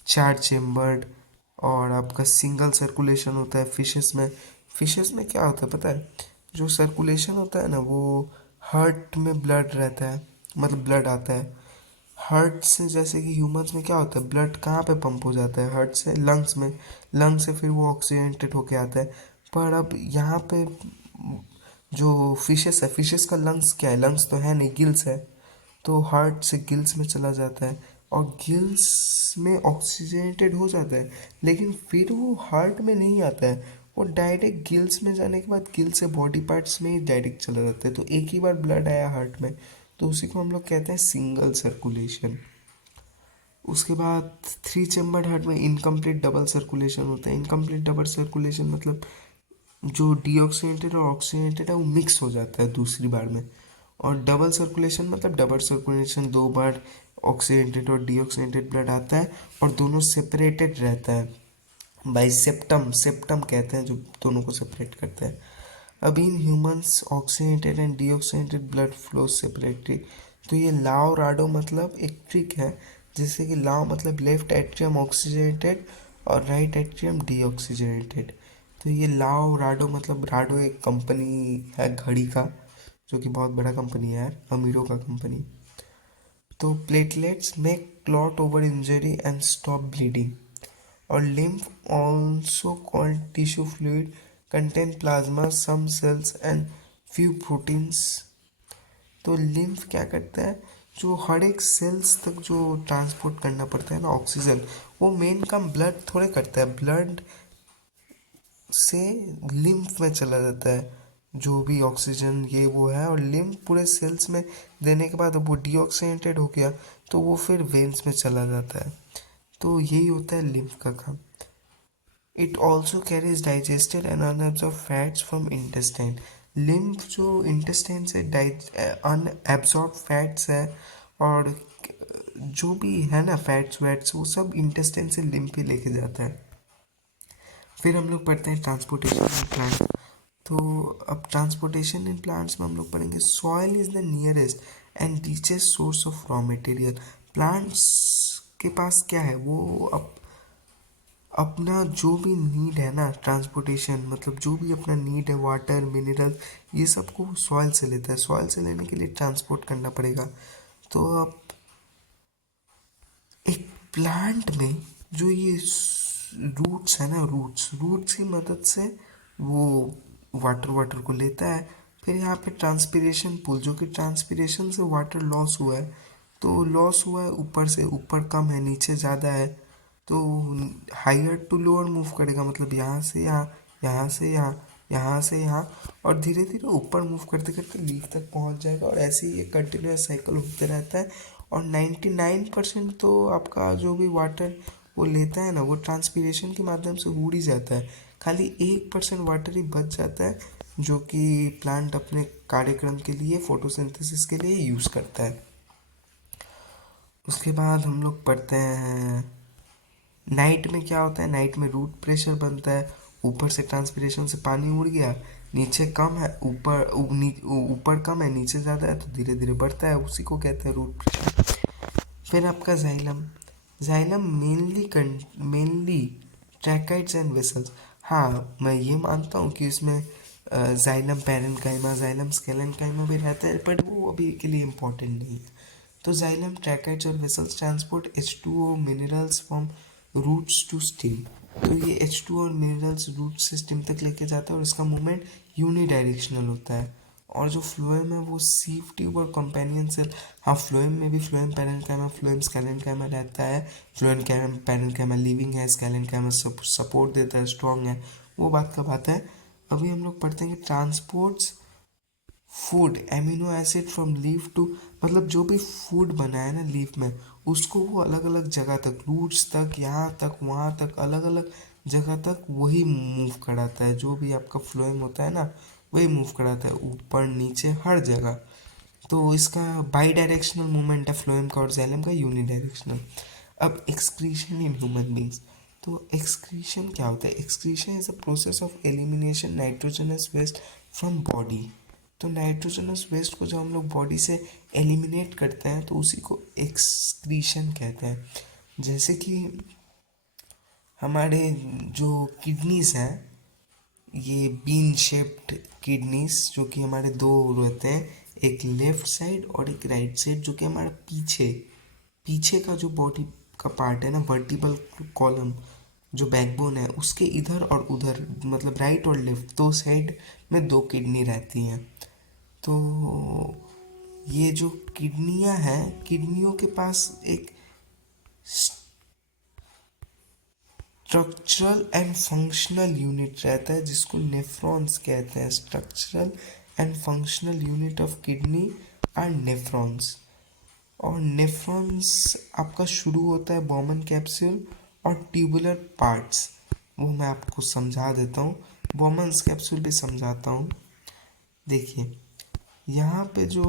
4 चेम्बर्ड, और आपका सिंगल सर्कुलेशन होता है फिशेस में। फिशेस में क्या होता है पता है, जो सर्कुलेशन होता है ना वो हार्ट में ब्लड रहता है, मतलब ब्लड आता है, हार्ट से, जैसे कि ह्यूमंस में क्या होता है, ब्लड कहाँ पे पंप हो जाता है, हार्ट से लंग्स में, लंग्स से फिर वो ऑक्सीजनेटेड होके आता है। पर अब यहाँ पे जो फिशेस है, फिशेस का लंग्स क्या है, लंग्स तो है नहीं, गिल्स है। तो हार्ट से गिल्स में चला जाता है और गिल्स में ऑक्सीजनेटेड हो जाता है, लेकिन फिर वो हार्ट में नहीं आता है, वो डायरेक्ट गिल्स में जाने के बाद गिल से बॉडी पार्ट्स में ही डायरेक्ट चला जाता है। तो एक ही बार ब्लड आया हार्ट में, तो उसी को हम लोग कहते हैं सिंगल सर्कुलेशन। उसके बाद थ्री चेम्बर्ड हार्ट में इनकम्प्लीट डबल सर्कुलेशन होता है। इनकम्प्लीट डबल सर्कुलेशन मतलब जो डीऑक्सीजनेटेड और ऑक्सीजनेटेड है वो मिक्स हो जाता है दूसरी बार में। और डबल सर्कुलेशन मतलब डबल सर्कुलेशन, दो बार ऑक्सीजनेटेड और डीऑक्सीजनेटेड ब्लड आता है और दोनों सेपरेटेड रहता है बाई सेप्टम, सेप्टम कहते हैं जो दोनों को सेपरेट करता है। अब in humans oxygenated and deoxygenated blood flow separately. तो ये लाओ राडो मतलब एक ट्रिक है, जैसे कि लाओ मतलब लेफ्ट एट्रियम ऑक्सीजनेटेड और राइट एट्रियम डीऑक्सीजनेटेड। तो ये लाओ राडो मतलब, राडो एक कंपनी है घड़ी का, जो कि बहुत बड़ा कंपनी है यार, अमीरों का कंपनी। तो platelets make clot over injury and stop bleeding. और lymph, also called tissue fluid, contain plasma, some cells and few proteins। तो lymph क्या करता है, जो हर एक सेल्स तक जो ट्रांसपोर्ट करना पड़ता है ना ऑक्सीजन, वो मेन काम ब्लड थोड़े करता है, ब्लड से लिम्फ में चला जाता है जो भी ऑक्सीजन ये वो है, और लिम्फ पूरे सेल्स में देने के बाद वो डीऑक्सीजनेटेड हो गया, तो वो फिर वेन्स में चला जाता है। तो यही होता है लिम्फ का काम। It also carries digested and unabsorbed fats from intestine. Lymph जो इंटेस्टाइन से अनएब्जॉर्ब फैट्स है, और जो भी है ना फैट्स वैट्स, वो सब इंटेस्टाइन से लिम्फ ही लेके जाता है। फिर हम लोग पढ़ते हैं ट्रांसपोर्टेशन इन प्लांट। तो अब ट्रांसपोर्टेशन इन प्लांट्स में हम लोग पढ़ेंगे soil is the nearest and richest source of raw material. Plants के पास क्या है, वो अपना जो भी नीड है ना, ट्रांसपोर्टेशन मतलब जो भी अपना नीड है, वाटर मिनरल, ये सब को सॉइल से लेता है। सॉइल से लेने के लिए ट्रांसपोर्ट करना पड़ेगा। तो अब एक प्लांट में जो ये रूट्स है ना, रूट्स रूट्स की मदद से वो वाटर वाटर को लेता है। फिर यहाँ पे ट्रांसपिरेशन पुल, जो कि ट्रांसपिरेशन से वाटर लॉस हुआ है, तो लॉस हुआ है ऊपर से, ऊपर कम है नीचे ज़्यादा है, तो हायर टू लोअर मूव करेगा, मतलब यहाँ से यहाँ, यहाँ से यहाँ, यहाँ से यहाँ, और धीरे धीरे ऊपर मूव करते करते लीफ तक पहुँच जाएगा। और ऐसे ही ये कंटिन्यूस साइकिल होते रहता है। और 99% तो आपका जो भी वाटर वो लेता है ना, वो ट्रांसपीरेशन के माध्यम से उड़ ही जाता है। खाली 1% वाटर ही बच जाता है, जो कि प्लांट अपने कार्यक्रम के लिए, फोटोसिंथेसिस के लिए यूज़ करता है। उसके बाद हम लोग पढ़ते हैं नाइट में क्या होता है। नाइट में रूट प्रेशर बनता है, ऊपर से ट्रांसपीरेशन से पानी उड़ गया, नीचे कम है, ऊपर कम है, नीचे ज़्यादा है, तो धीरे धीरे बढ़ता है, उसी को कहते हैं रूट प्रेशर। फिर आपका xylem, xylem mainly tracheids and vessels. हाँ, मैं ये मानता हूँ कि इसमें जाइलम पैरेन्काइमा, जाइलम स्केलेन्काइमा भी रहता है, बट वो अभी के लिए इम्पोर्टेंट नहीं है। तो जाइलम ट्रैकाइड्स और vessels transport H2O minerals from roots to stem. तो ये H2O और मिनरल्स रूट से स्टेम तक लेके जाता है, और इसका मूवमेंट यूनिडायरेक्शनल होता है। और जो फ्लोएम है वो सीव ट्यूब और कंपेनियन सेल, हाँ फ्लोएम में भी फ्लोएम पैरेन्काइमा, फ्लोएम स्केलेन्काइमा रहता है। फ्लोएम पैरेन्काइमा लिविंग है, स्केलेन्काइमा सपोर्ट देता है, स्ट्रॉन्ग है, वो बात का बात है। अभी हम लोग पढ़ते हैं कि transports food amino acid from leaf to, मतलब जो भी फूड बना है ना लीफ में, उसको वो अलग अलग जगह तक, रूट्स तक, यहाँ तक, वहाँ तक, अलग अलग जगह तक वही मूव कराता है। जो भी आपका फ्लोएम होता है ना, वही मूव कराता है, ऊपर नीचे हर जगह। तो इसका बाई डायरेक्शनल मूवमेंट है फ्लोएम का, और जाइलम का यूनि डायरेक्शनल। अब एक्सक्रीशन इन ह्यूमन बींग्स। तो एक्सक्रीशन क्या होता है, excretion is a process of elimination nitrogenous waste from body. तो नाइट्रोजनस वेस्ट को जब हम लोग बॉडी से एलिमिनेट करते हैं, तो उसी को एक्सक्रीशन कहते हैं। जैसे कि हमारे जो किडनीज हैं, ये बीन शेप्ड किडनीज, जो कि हमारे दो रहते हैं, एक लेफ्ट साइड और एक राइट साइड, जो कि हमारे पीछे पीछे का जो बॉडी का पार्ट है ना, वर्टिबल कॉलम जो बैकबोन है, उसके इधर और उधर मतलब राइट और लेफ्ट दो साइड में दो किडनी रहती हैं। तो ये जो किडनियां हैं, किडनियों के पास एक स्ट्रक्चरल एंड फंक्शनल यूनिट रहता है जिसको नेफ्रॉन्स कहते हैं। Structural and functional unit of kidney are nephrons. और नेफ्रॉन्स आपका शुरू होता है बॉमन कैप्सूल और ट्यूबुलर पार्ट्स, वो मैं आपको समझा देता हूँ। बॉमन कैप्सूल भी समझाता हूँ। देखिए यहाँ पे जो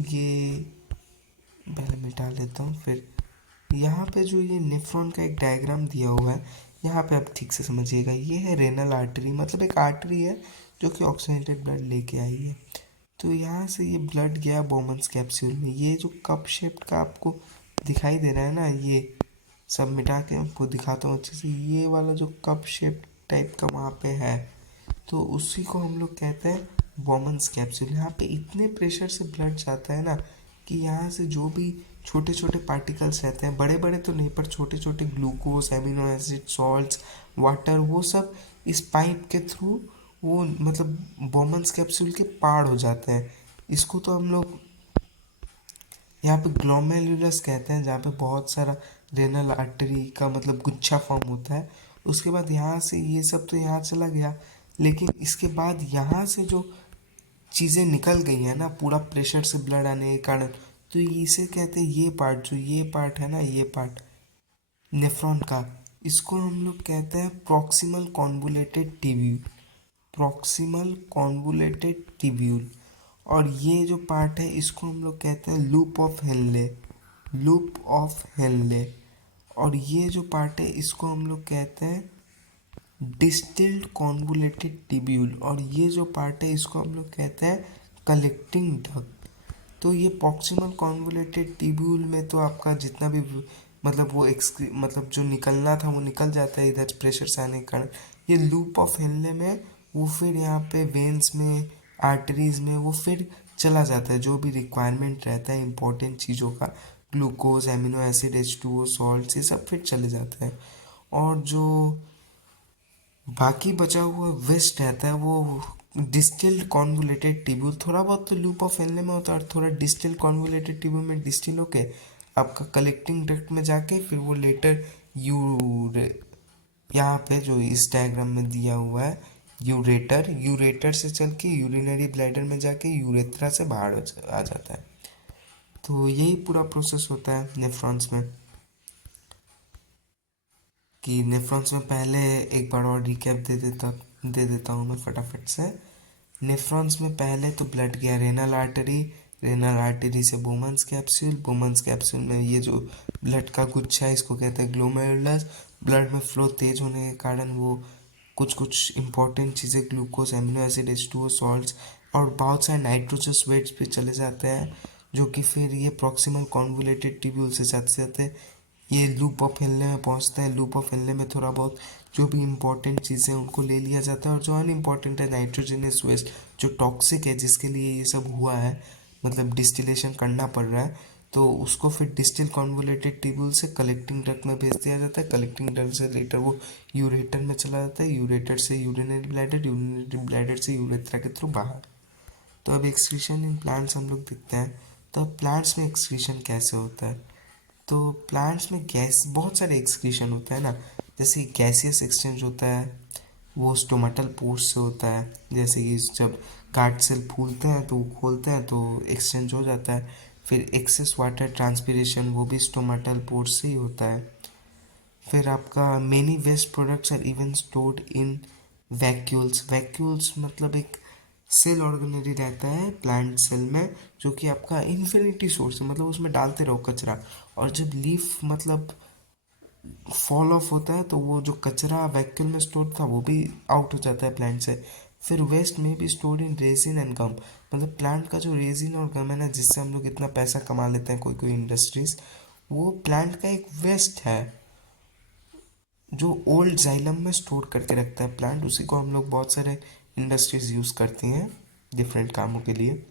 ये पहले मिटा लेता हूँ, फिर यहाँ पे जो ये नेफ्रॉन का एक डायग्राम दिया हुआ है, यहाँ पे आप ठीक से समझिएगा। ये है रेनल आर्टरी, मतलब एक आर्टरी है जो कि ऑक्सीजनेटेड ब्लड लेके आई है। तो यहाँ से ये ब्लड गया बोमन्स कैप्सूल में। ये जो कप शेप्ड का आपको दिखाई दे रहा है ना, ये सब मिटा के आपको दिखाता हूँ अच्छे से। ये वाला जो कप शेप्ड टाइप का वहाँ पे है, तो उसी को हम लोग कहते हैं बोमन्स कैप्सूल। यहाँ पे इतने प्रेशर से ब्लड जाता है ना कि यहाँ से जो भी छोटे छोटे पार्टिकल्स रहते हैं, बड़े बड़े तो नहीं पर छोटे छोटे, glucose, amino acid, salts, water, वो सब इस पाइप के थ्रू वो मतलब बोमन्स कैप्सूल के पार हो जाते हैं। इसको तो हम लोग यहाँ पे ग्लोमेरुलस कहते हैं, जहाँ पे बहुत सारा रेनल आर्टरी का मतलब गुच्छा फॉर्म होता है। उसके बाद यहाँ से ये सब तो यहाँ चला गया, लेकिन इसके बाद यहाँ से जो चीज़ें निकल गई हैं ना पूरा प्रेशर से ब्लड आने के कारण, तो इसे कहते हैं, ये पार्ट जो ये पार्ट है ना, ये पार्ट नेफ्रॉन का, इसको हम लोग कहते हैं proximal convoluted tubule. Proximal convoluted tubule. और ये जो पार्ट है इसको हम लोग कहते हैं loop of Henle. Loop of Henle. और ये जो पार्ट है इसको हम लोग कहते हैं डिस्टिल्ड कॉन्वुलेटेड ट्यूब्यूल। और ये जो पार्ट है इसको हम लोग कहते हैं कलेक्टिंग डक्ट। तो ये प्रॉक्सिमल कॉन्वुलेटेड ट्यूब्यूल में तो आपका जितना भी मतलब वो मतलब जो निकलना था वो निकल जाता है इधर प्रेशर से आने के कारण। ये लूप ऑफ हेनले में वो फिर यहाँ पे वेन्स में, आर्टरीज में वो फिर चला जाता है, जो भी रिक्वायरमेंट रहता है इंपॉर्टेंट चीज़ों का, glucose, amino acid, H2O, salt, ये सब फिर चले जाते हैं। और जो बाकी बचा हुआ वेस्ट रहता है वो डिस्टिल्ड कॉन्वुलेटेड ट्यूब्यूल। थोड़ा बहुत तो लूप ऑफ हेनले में होता है और थोड़ा डिस्टिल्ड कॉन्वुलेटेड ट्यूब्यूल में डिस्टिल होके आपका कलेक्टिंग डक्ट में जाके फिर वो लेटर यूरे, यहाँ पे जो इस डायग्राम में दिया हुआ है यूरेटर, यूरेटर से चल के यूरिनरी ब्लैडर में जाके यूरेथ्रा से बाहर आ जाता है। तो यही पूरा प्रोसेस होता है नेफ्रॉन्स में। कि नेफ्रॉन्स में पहले एक बार और रिकैप दे देता हूँ मैं फटाफट से। नेफ्रॉन्स में पहले तो ब्लड गया रेनल आर्टरी, रेनल आर्टरी से बोमन्स कैप्सूल, बोमन्स कैप्सूल में ये जो ब्लड का गुच्छा है इसको कहते हैं ग्लोमेरुलस। ब्लड में फ्लो तेज होने के कारण वो कुछ कुछ इंपॉर्टेंट चीज़ें, glucose, amino acid, H2O, salts और बहुत सारे नाइट्रोजस वेट्स भी चले जाते हैं, जो कि फिर ये प्रॉक्सिमल कॉन्वुलेटेड ट्यूब्यूल से जाते जाते ये लूप ऑफ हेनले में पहुंचते हैं। लूप ऑफ हेनले में थोड़ा बहुत जो भी इंपॉर्टेंट चीज़ें उनको ले लिया जाता है, और जो अनइम्पॉर्टेंट है नाइट्रोजनस वेस्ट जो टॉक्सिक है, जिसके लिए ये सब हुआ है, मतलब डिस्टिलेशन करना पड़ रहा है, तो उसको फिर डिस्टिल कॉन्वुलेटेड ट्यूब्यूल से कलेक्टिंग डक्ट में भेज दिया जाता है। कलेक्टिंग डक्ट से लेटर वो यूरेटर में चला जाता है, यूरेटर से यूरिनरी ब्लैडर, यूरिनरी ब्लैडर से यूरेथ्रा के थ्रू बाहर। तो अब एक्सक्रीशन इन प्लांट्स हम लोग देखते हैं। तो अब प्लांट्स में एक्सक्रीशन कैसे होता है। तो प्लांट्स में गैस बहुत सारे एक्सक्रीशन होता है ना, जैसे गैसियस एक्सचेंज होता है, वो स्टोमेटल पोर्स से होता है। जैसे कि जब गार्ड सेल फूलते हैं तो वो खोलते हैं तो एक्सचेंज हो जाता है। फिर एक्सेस वाटर ट्रांसपिरेशन, वो भी स्टोमेटल पोर्स से ही होता है। फिर आपका many waste products are even stored in vacuoles. Vacuoles मतलब एक सेल ऑर्गेनरी रहता है प्लांट सेल में, जो कि आपका इन्फिनिटी सोर्स है, मतलब उसमें डालते रहो कचरा, और जब लीफ मतलब फॉल ऑफ होता है तो वो जो कचरा वैक्यूम में स्टोर था वो भी आउट हो जाता है प्लांट से। फिर वेस्ट में भी स्टोर्ड इन रेजिन एंड गम, मतलब प्लांट का जो रेजिन और गम है ना, जिससे हम लोग इतना पैसा कमा लेते हैं कोई कोई इंडस्ट्रीज, वो प्लांट का एक वेस्ट है जो ओल्ड जाइलम में स्टोर करके रखता है प्लांट। उसी को हम लोग बहुत सारे इंडस्ट्रीज यूज़ करती हैं डिफरेंट कामों के लिए।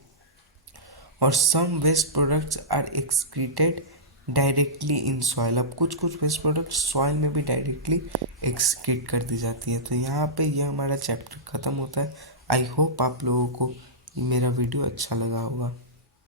और some waste products are excreted directly in soil. अब कुछ कुछ वेस्ट प्रोडक्ट सॉइल में भी डायरेक्टली एक्सक्रीट कर दी जाती है। तो यहाँ पे ये हमारा चैप्टर ख़त्म होता है। आई होप आप लोगों को मेरा वीडियो अच्छा लगा होगा।